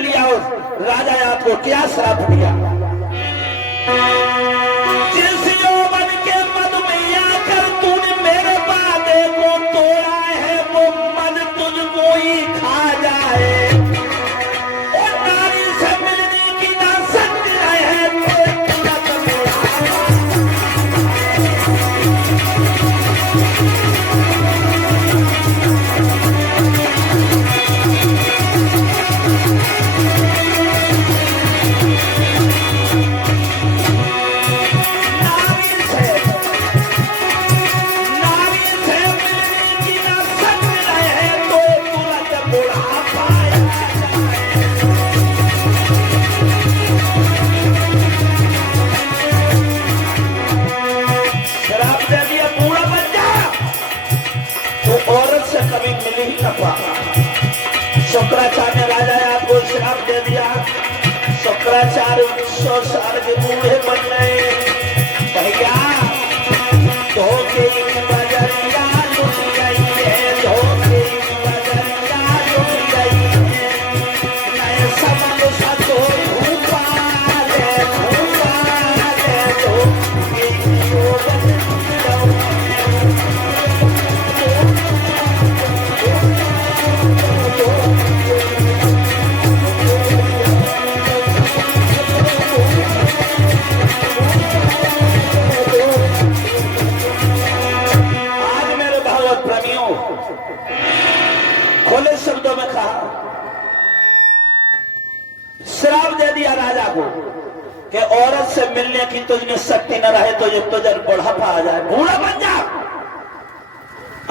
लिया और राजा आपको क्या श्राप दिया, जिस यौवन के मद में आकर तूने मेरे वादे को तोड़ा है, वो मद तुझको ही खा जाए। धोखे की बजरिया लुट गई है, धोखे की बजरिया लुट गई है। मैं समझ सको धूपा ले धोखे की शोभन खुले शब्दों में कहा, श्राप दे दिया राजा को कि औरत से मिलने की तुझमें शक्ति न रहे तो ये तुझे बुढ़ापा आ जाए, बूढ़ा बन जा।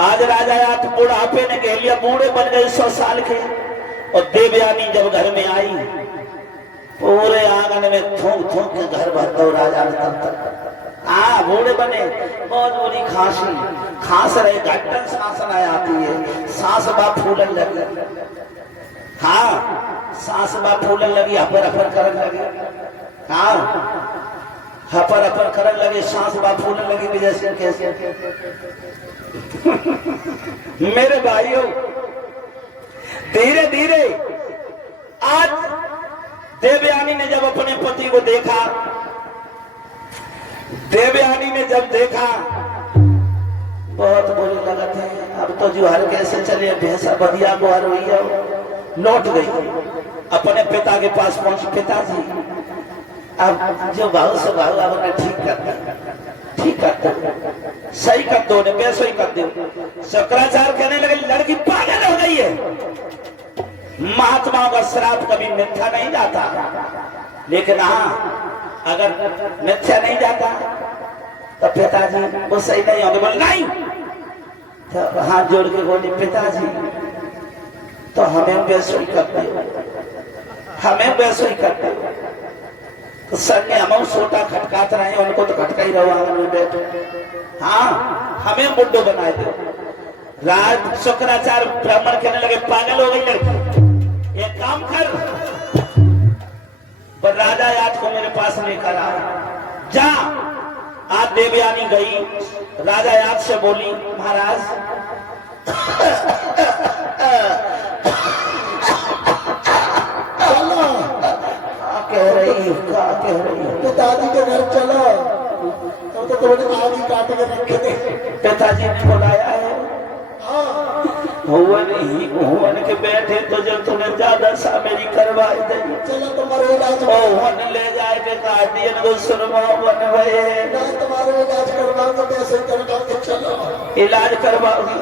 आज राजा याद बुढ़ापे ने कह लिया, बूढ़े बन गए 100 साल के। और देवयानी जब घर में आई, पूरे आंगन में थूक थूक के घर भर दो राजा ने तब तक। बूढ़े बने, बहुत बुरी खांसी, खांस रहे, घटन सांस न आती है, सांस बात फूलन लगी। हाँ, सांस बात फूलन लगी, हपर हपर करने लगी। हाँ, हपर हपर करने लगे, सांस बात फूलन लगी। विजय सिंह कैसे मेरे भाइयों, धीरे धीरे आज देवयानी ने जब अपने पति को देखा, देवयानी ने जब देखा, बहुत बुरी लगत है। अब तो जुहर कैसे चले, भैंसा बधिया गुहर हुई है। लौट गई, अपने पिता के पास पहुंची। पिताजी, अब जो भाव से भाव अब ठीक कर दो, ठीक कर दो, सही कर दो, ने वैसे ही कर दो। शंकराचार्य कहने लगे, लड़की पागल हो गई है। महात्माओं का श्राप कभी मिथ्या नहीं जाता, लेकिन हाँ, अगर मिथ्या नहीं जाता तो पिताजी वो सही नहीं होंगे। बोल नहीं, तो हाथ जोड़ के बोले, पिताजी तो हमें वैसे ही करते हो, हमें वैसे ही करते हो। तो सर ने हम सोटा खटकाते रहे, उनको तो खटका ही रहो आंगन में बैठो। हाँ, हमें बुड्ढो बनाए दो। राज शुक्राचार्य ब्राह्मण कहने लगे, पागल हो गई लड़की, एक काम कर, पर राजा याद को मेरे पास लेकर आ जा। आज देवयानी गई, राजा याद से बोली, महाराज चलो, कह रही, क्या कह रही? पिताजी के घर चलो, तो थोड़ी आदि काट के रखे थे। पिताजी ने बुलाया है। हुवन के बैठे तो जब तुम्हें ज्यादा सा मेरी करवाई दे, चलो तुम्हारे इलाज ले जाए के काट दिए तो सुरमा बन भये, तुम्हारे इलाज करवाओगे, पैसे करवाओगे, चलो इलाज करवाओगी।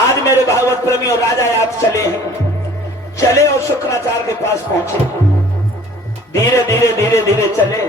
आज मेरे भागवत प्रेमी और राजा याद चले हैं, चले और शुक्राचार्य के पास पहुंचे। धीरे धीरे धीरे धीरे चले,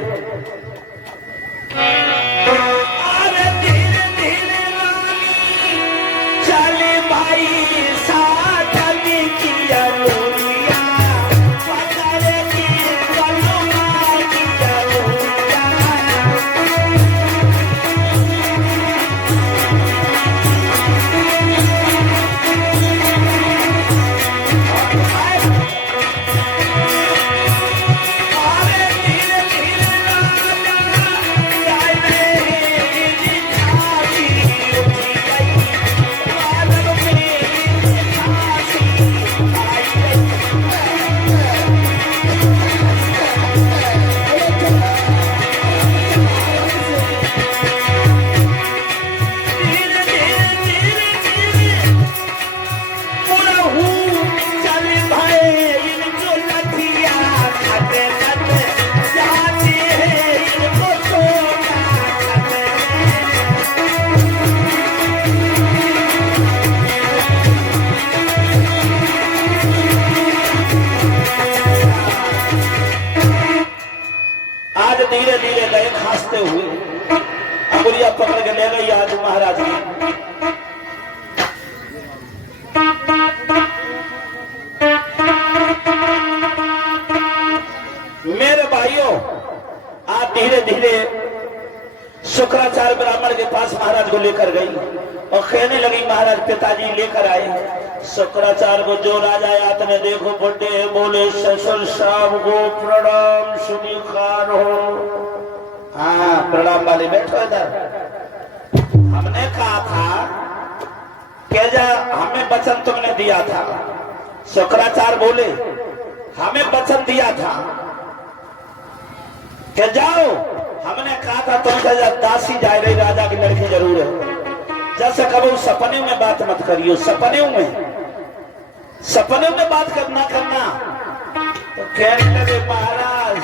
धीरे धीरे गए खांसते हुए, अंगुलियां पकड़ के ले गई आज महाराज की। मेरे भाइयों, आज धीरे धीरे शुक्राचार्य ब्राह्मण के पास महाराज को लेकर गई और कहने लगी, महाराज पिताजी लेकर आए। शुक्राचार्य को जो राजा यात ने देखो बुड्ढे बोले, ससुर साहब को प्रणाम स्वीकार हो। हाँ, प्रणाम वाले बैठो इधर। हमें वचन तुमने दिया था। शुक्राचार्य बोले हमें वचन दिया था कि जाओ, हमने कहा था तुमसे जब दासी जा रही राजा की लड़की जरूर है, जैसे कभी सपने में बात मत करियो, सपने में बात करना। तो कहने लगे महाराज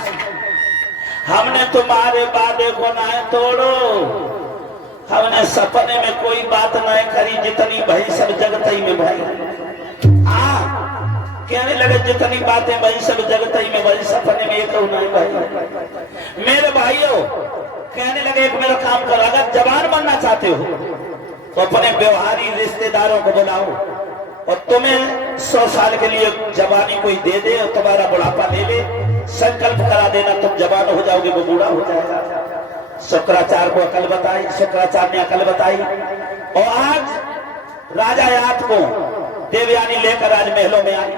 हमने तुम्हारे वादे को ना तोड़ो, हमने सपने में कोई बात नहीं करी, जितनी भाई सब जगतई में भाई। कहने लगे जितनी बातें भाई सब जगतई में भाई, सपने में एक नहीं भाई। मेरे भाइयों कहने लगे एक मेरा काम करो, अगर जवान बनना चाहते हो तो अपने व्यवहारी रिश्तेदारों को बुलाओ और तुम्हें 100 साल के लिए जवानी कोई दे दे और तुम्हारा बुढ़ापा ले ले, संकल्प करा देना तुम जवान हो जाओगे, वो बूढ़ा हो जाएगा। शुक्राचार्य को अकल बताई, शुक्राचार्य ने अकल बताई और आज राजा याद को देवयानी लेकर राजमहलों में आई।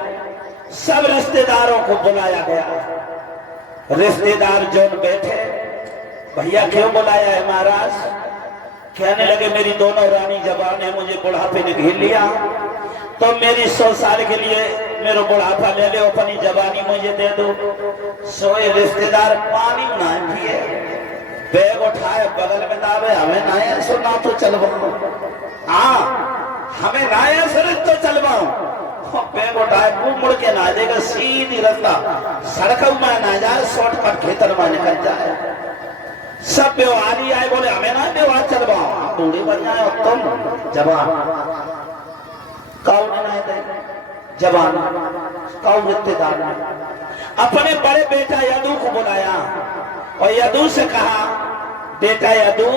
सब रिश्तेदारों को बुलाया गया। रिश्तेदार जो बैठे, भैया क्यों बुलाया है महाराज? कहने लगे मेरी दोनों रानी जवान है, मुझे बुढ़ापे ने घेर लिया, तो मेरी 100 साल के लिए मेरा बुढ़ापा ले लो, अपनी जवानी मुझे दे दो। सोए रिश्तेदार पानी ना पिए, बैग उठाए बगल में दावे, हमें नाया सुना तो चलवाओ, हाँ हमें नाया सुन तो चलवाओ। बैग उठाए मुंह मुड़ के ना देगा, सीधी रास्ता सड़क में ना जाए, शॉर्टकट खेतर में निकल जाए। सब व्यवहारी आए, बोले हमें ना व्यवहार चलवाओ, बूढ़े बन जाए तुम जवान। कौन है जवान, कौन रिश्तेदार? अपने बड़े बेटा यदु को बुलाया और यदु से कहा बेटा यदु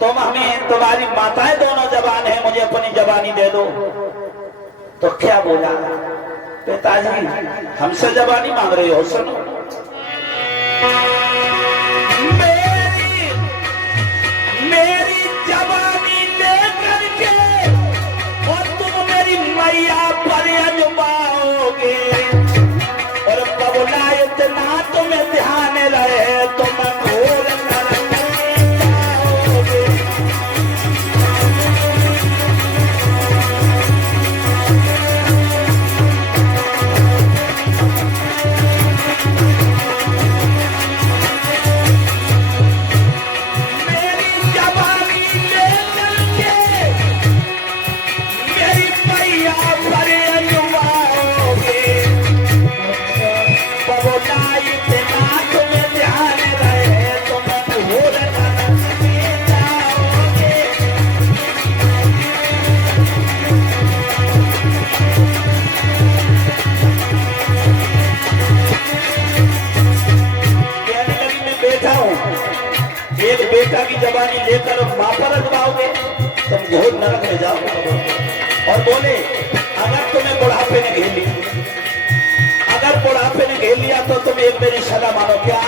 तुम हमें, तुम्हारी माताएं दोनों जवान है, मुझे अपनी जवानी दे दो। तो क्या बोला? पिताजी हमसे जवानी मांग रहे हो, सुनो मेरी जवानी लेकर के और तुम मेरी मैया पर अजमाओगे, और बबुला इतना तुम्हें ध्यान रहे तुम घोर बेटा की जवानी लेकर मां पर अजमाओगे, तुम घोर नरक में जाओगे। और बोले अगर तुम्हें बुढ़ापे ने घेर लिया, अगर बुढ़ापे ने घेर लिया तो तुम एक मेरी सलाह मानो। क्या?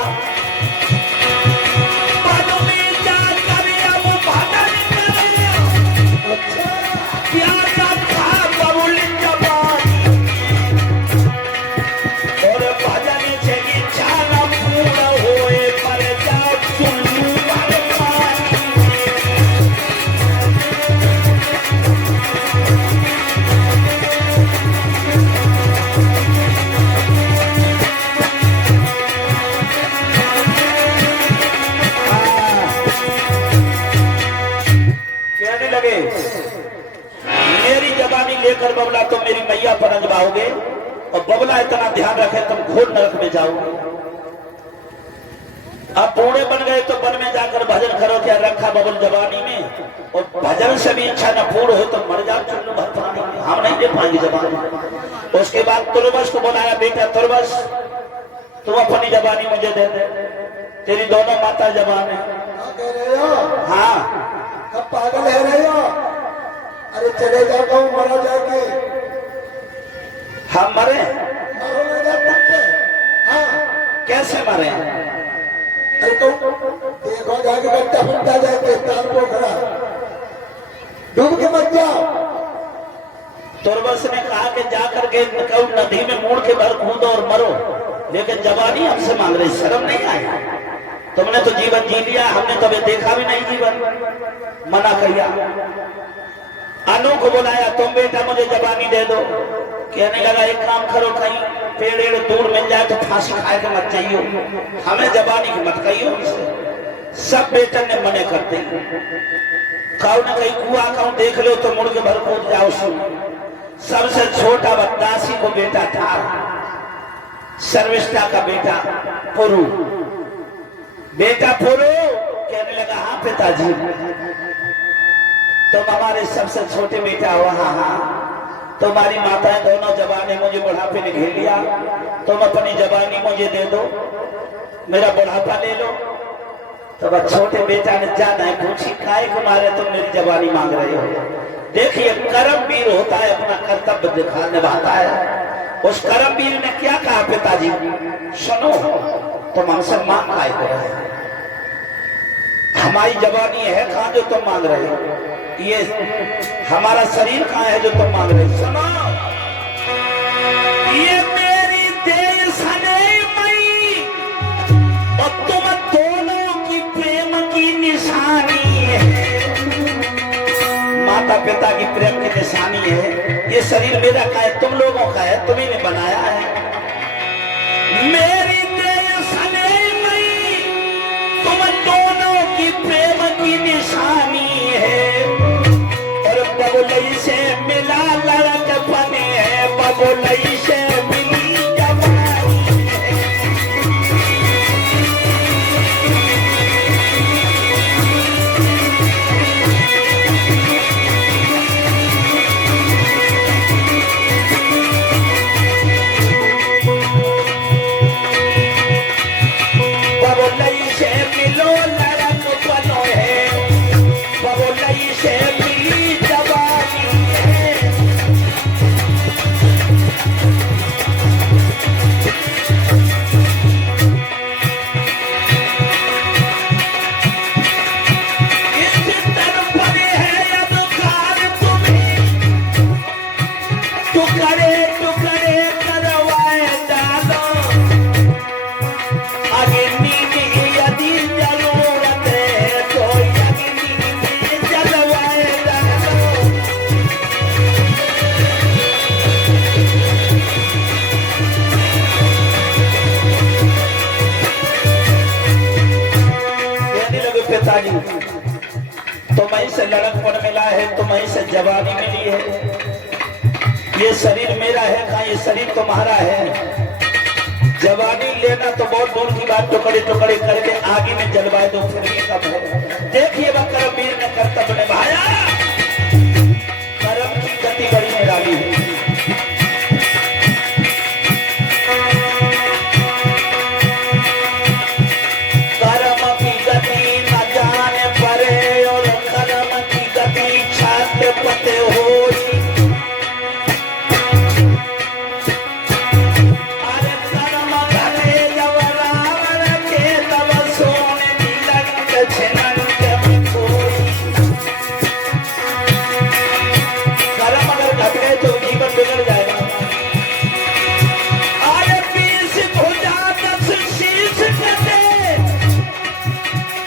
मेरी जवानी लेकर बबला तुम मेरी मैया पर अजमाओगे और बबला इतना ध्यान रखे तुम घोर नरक में जाओगे। अब बूढ़े बन गए तो वन में जाकर भजन करो, क्या रखा बबल जवानी में, और भजन से भी इच्छा न पूर्ण हो तो मर जाओ चुल्लू भर पानी में, हम नहीं दे पाएंगे जवानी। उसके बाद तुरबस को बुलाया, बेटा तुरबस तुम अपनी जवानी मुझे दे दे, तेरी दोनों माता जवान है। हाँ कब पागल है रहे हो? अरे चले जाओ, मरा जाएंगे। हम मरे? हाँ कैसे मरे? अरे तो देखो जाके गड्ढा फुटा जाएंगे, तार पोखरा डूब के मर जाओ। तुरबस ने कहा कि जाकर के नदी में मुड़ के भर कूदो और मरो, लेकिन जवानी हमसे मांग रही, शर्म नहीं आई? तुमने तो जीवन जी लिया, हमने कभी देखा भी नहीं जीवन, मना किया। अनु को बुलाया, तुम बेटा मुझे जवानी दे दो। कहने लगा एक काम करो, कहीं पेड़ एड़ दूर मिल जाए तो फांसी खाए के मत जाइयो, हमें जवानी की मत कहियो। सब बेटन ने मने करते खाओ न कहीं कुआ खाओ देख लो तो मुड़ के भर कूद जाओ। सबसे छोटा बददासी को बेटा था, सर्विष्ठा का बेटा पुरु। बेटा पुरु कहने लगा हाँ पिताजी, तुम हमारे सबसे छोटे बेटा हो। हाँ हाँ, तुम्हारी माताएं दोनों जवान है, मुझे बुढ़ापे ने घेर लिया, तुम अपनी जवानी मुझे दे दो, मेरा बुढ़ापा ले लो। तो वह छोटे बेटा ने जाना है पूछी काहे को मारे तुम मेरी जवानी मांग रहे हो। देखिए कर्मवीर होता है, अपना कर्तव्य दिखा निभाता है। उस कर्मवीर ने क्या कहा पिताजी, सुनो तुम हमसे मांग काहे को रहे हो, हमारी जवानी है कहाँ जो तुम मांग रहे हो, ये हमारा शरीर कहाँ है जो तुम मांग रहे हो। सुनो, ये मेरी देह सने मई और तुम दोनों की प्रेम की निशानी है। माता पिता की प्रेम की निशानी है। ये शरीर मेरा का है, तुम लोगों का है, तुम्ही ने बनाया है। मेरी देह सने मई तुम दोनों की प्रेम की निशानी है। और बबुलई से मिला लड़क बने हैं, बबुलई से मिली जवानी है। बबुलई से मिलो लड़क बनो है, बबुलई से मिली जवानी है। इस तरफ है अधिकार तुम्हें, टुकड़े टुकड़े करवाए डालो। अग्नि की यदि जरूरत है तो अग्नि में जलवाए डालो। कहने लगे पिताजी तुम्हें से लड़कपन मिला है, तुम्हें से जवानी मिली है, ये शरीर मेरा है कहाँ, ये शरीर तुम्हारा है। जवानी लेना तो बहुत दूर की बात, टुकड़े टुकड़े करके आगे में जलवाए दो फिर भी कब है। देखिए वह कर्मवीर ने कर्तव्य निभाया, कर्म की गति बड़ी निराली है। कर्म की गति न जाने परे और कर्म की गति छात्र पते हो। अरे कर्म करे जब रावण के तब सोने निलंक छिनंक में खोई। कर्म अगर घट गए तो जीवन बिगड़ जाएगा। अरे 20 भुजा 10 शीश कटे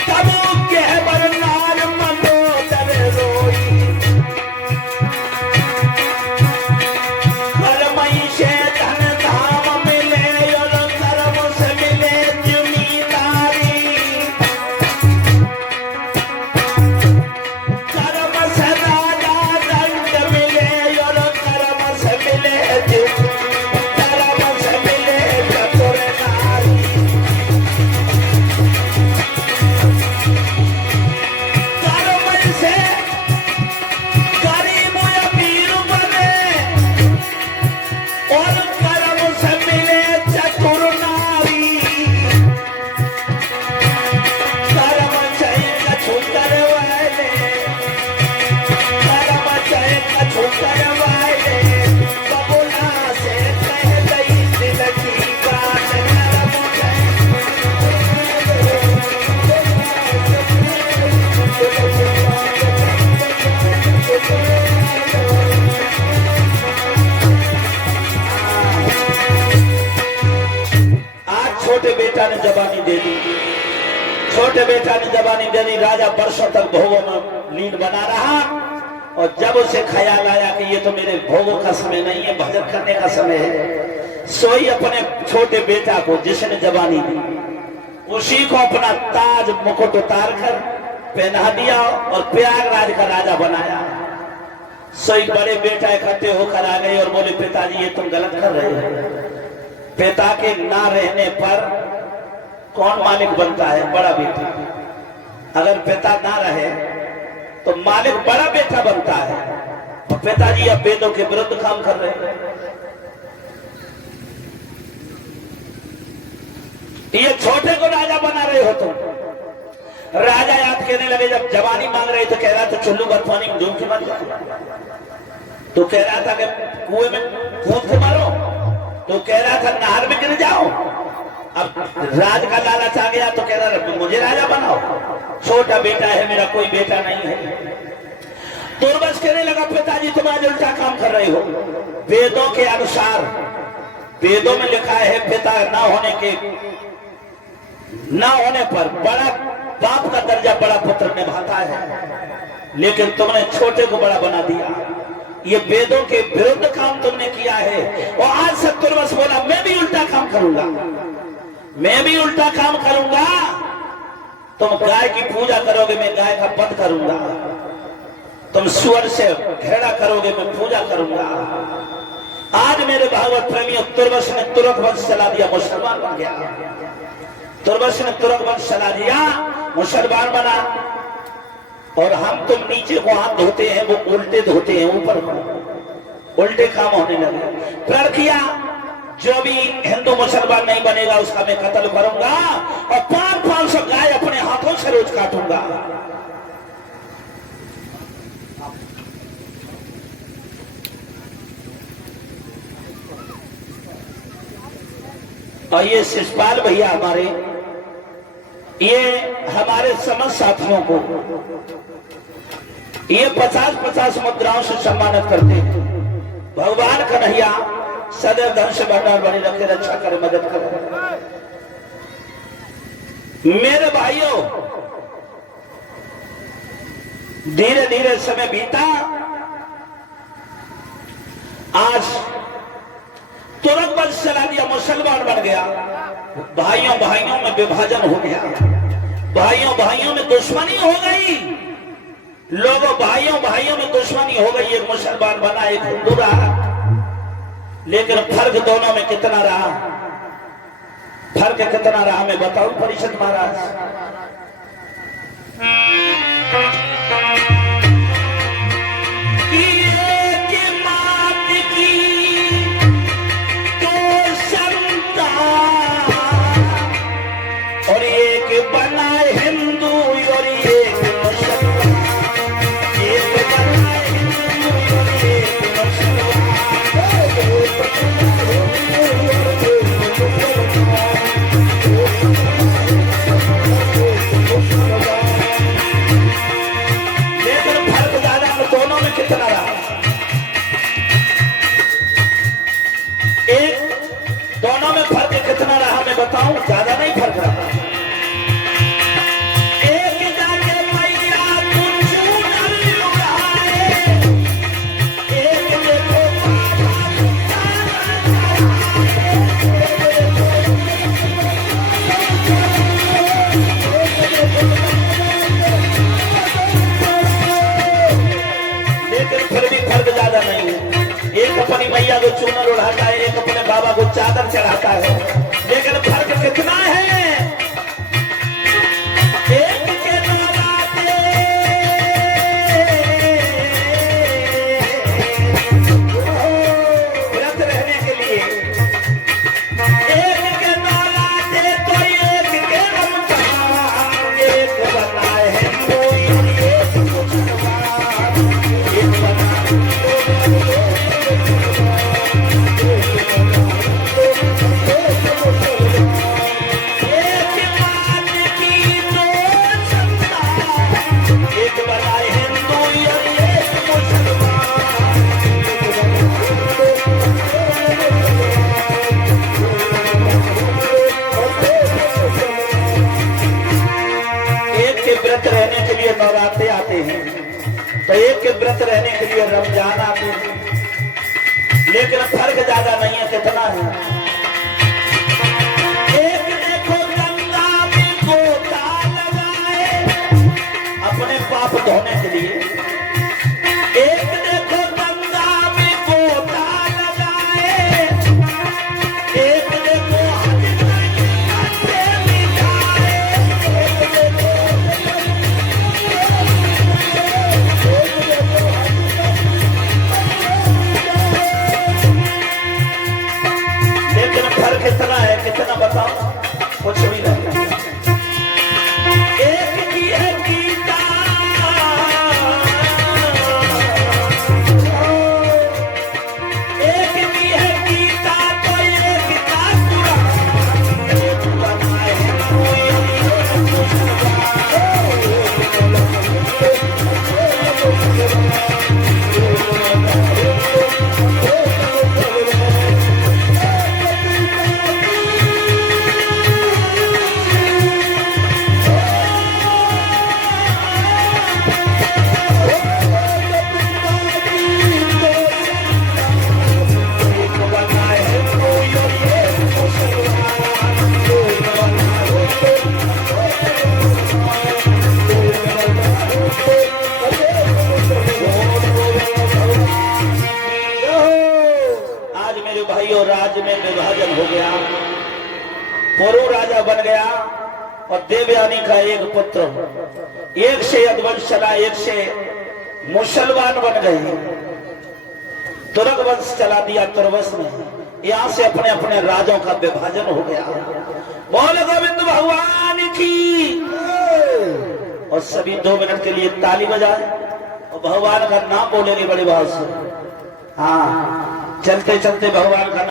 तब कहबर नार मंदोदर रोई। कर्मई से धन धाम मिले और कर्म से मिले जमींदारी। कर्म से राजा दंड मिले और कर्म से मिले कर्म से मिले चतुर नारी। कर्म से गरीब अमीर बने और कर्म से मिले चतुर नारी। कर्म चाहे कछु करवाए, कर्म चाहे कछु करवाए, बबुला से कह दई दिल की बात। कर्म आज छोटे बेटा ने जवानी दे दी, छोटे बेटा ने जवानी दे दी। राजा वर्षों तक भोगों में लीड बना रहा। और जब उसे ख्याल आया कि ये तो मेरे भोगों का समय नहीं है, भजन करने का समय है, सोई अपने छोटे बेटा को जिसने जवानी दी उसी को अपना ताज मुकुट उतार कर पहना दिया और प्रयागराज का राजा बनाया। सोई बड़े बेटा इकट्ठे होकर आ गए और बोले पिताजी ये तुम गलत कर रहे हो। पिता के ना रहने पर कौन मालिक बनता है? बड़ा बेटा। अगर पिता ना रहे तो मालिक बड़ा बेटा बनता है। तो पिताजी अब वेदों के विरुद्ध काम कर रहे हैं। ये छोटे को राजा बना रहे हो तुम। राजा याद कहने लगे, जब जवानी मांग रहे तो कह रहा था चुल्लू बर्फानी में डूब के मर जाओ। तो कह रहा था कि कुएं में कूद के मारो। तो कह रहा था नहर में गिर जाओ। अब राज का लालच आ गया तो कह रहा मुझे राजा बनाओ। छोटा बेटा है मेरा, कोई बेटा नहीं है। तुरबस कहने लगा पिताजी तुम आज उल्टा काम कर रहे हो। वेदों के अनुसार, वेदों में लिखा है पिता ना होने पर बड़ा बाप का दर्जा बड़ा पुत्र निभाता है, लेकिन तुमने छोटे को बड़ा बना दिया। ये वेदों के विरुद्ध काम तुमने किया है। और आज से तुरबस बोला मैं भी उल्टा काम करूंगा, मैं भी उल्टा काम करूंगा। तुम गाय की पूजा करोगे, मैं गाय का वध करूंगा। तुम सुअर से घृणा करोगे, मैं पूजा करूंगा। आज मेरे भागवत प्रेमियों, तुरबस ने तुरक वंश चला दिया, मुसलमान बन गया। तुरबस ने तुरक वंश चला दिया, मुसलमान बना। और हम तुम नीचे को हाथ धोते हैं, वो उल्टे धोते हैं ऊपर को। उल्टे काम होने लगे। प्रण किया जो भी हिंदू मुसलमान नहीं बनेगा उसका मैं कत्ल करूंगा और 500 गाय अपने हाथों से रोज काटूंगा। और ये शिषपाल भैया हमारे, ये हमारे समस्त साथियों को ये 50-50 मुद्राओं से सम्मानित करते हैं। भगवान कन्हैया सदैव धन से भंडार बने रखे, रक्षा करे, मदद करे। मेरे भाइयों, धीरे धीरे समय बीता। आज तुरंत वंश चला दिया, मुसलमान बन गया। भाइयों भाइयों में विभाजन हो गया, भाइयों भाइयों में दुश्मनी हो गई। लोगों भाइयों भाइयों में दुश्मनी हो गई। एक मुसलमान बना, एक हिंदू रहा, लेकिन फर्क दोनों में कितना रहा? फर्क कितना रहा मैं बताऊं परिषद महाराज। और एक बना हिंदू और एक मुसलमान, एक बना हिंदू और एक लेकिन फर्क ज्यादा में दोनों में कितना रहा? एक दोनों में फर्क कितना रहा मैं बताऊं? ज्यादा नहीं फर्क रहा। एक अपनी मैया को चूनर उड़ाता है, एक अपने बाबा को चादर चढ़ाता है, लेकिन फर्क कितना है? एक के नौलाते व्रत रहने के लिए, एक के नौलाते तो एक के रमजान, एक बनाए हिंदू एक मुसलमान, एक बनाए तो एक के व्रत रहने के लिए रमजान आते हैं, लेकिन फर्क ज्यादा नहीं है, कितना है। एक देखो गंगा में गोता लगाए अपने पाप धोने के लिए, एक देखो गंगा में गोता लगाए, एक देखो हथे मिठाए, लेकिन फर्क इतना है, कितना बताओ, कुछ भी नहीं। एक की है गीता, एक की है गीता, तो एक का कुरान, एक बनाए भाइयों, राज्य में विभाजन हो गया, पुरु राजा बन गया और देवयानी का एक पुत्र, एक से यदुवंश चला, एक से मुसलमान बन गए, तुरग वंश चला दिया तुर्वस में। यहां से अपने अपने राजों का विभाजन हो गया। बोल गोविंद भगवान की। और सभी 2 मिनट के लिए ताली बजाए और भगवान का नाम बोलेंगे बड़ी बात से। हाँ, चलते चलते भगवान का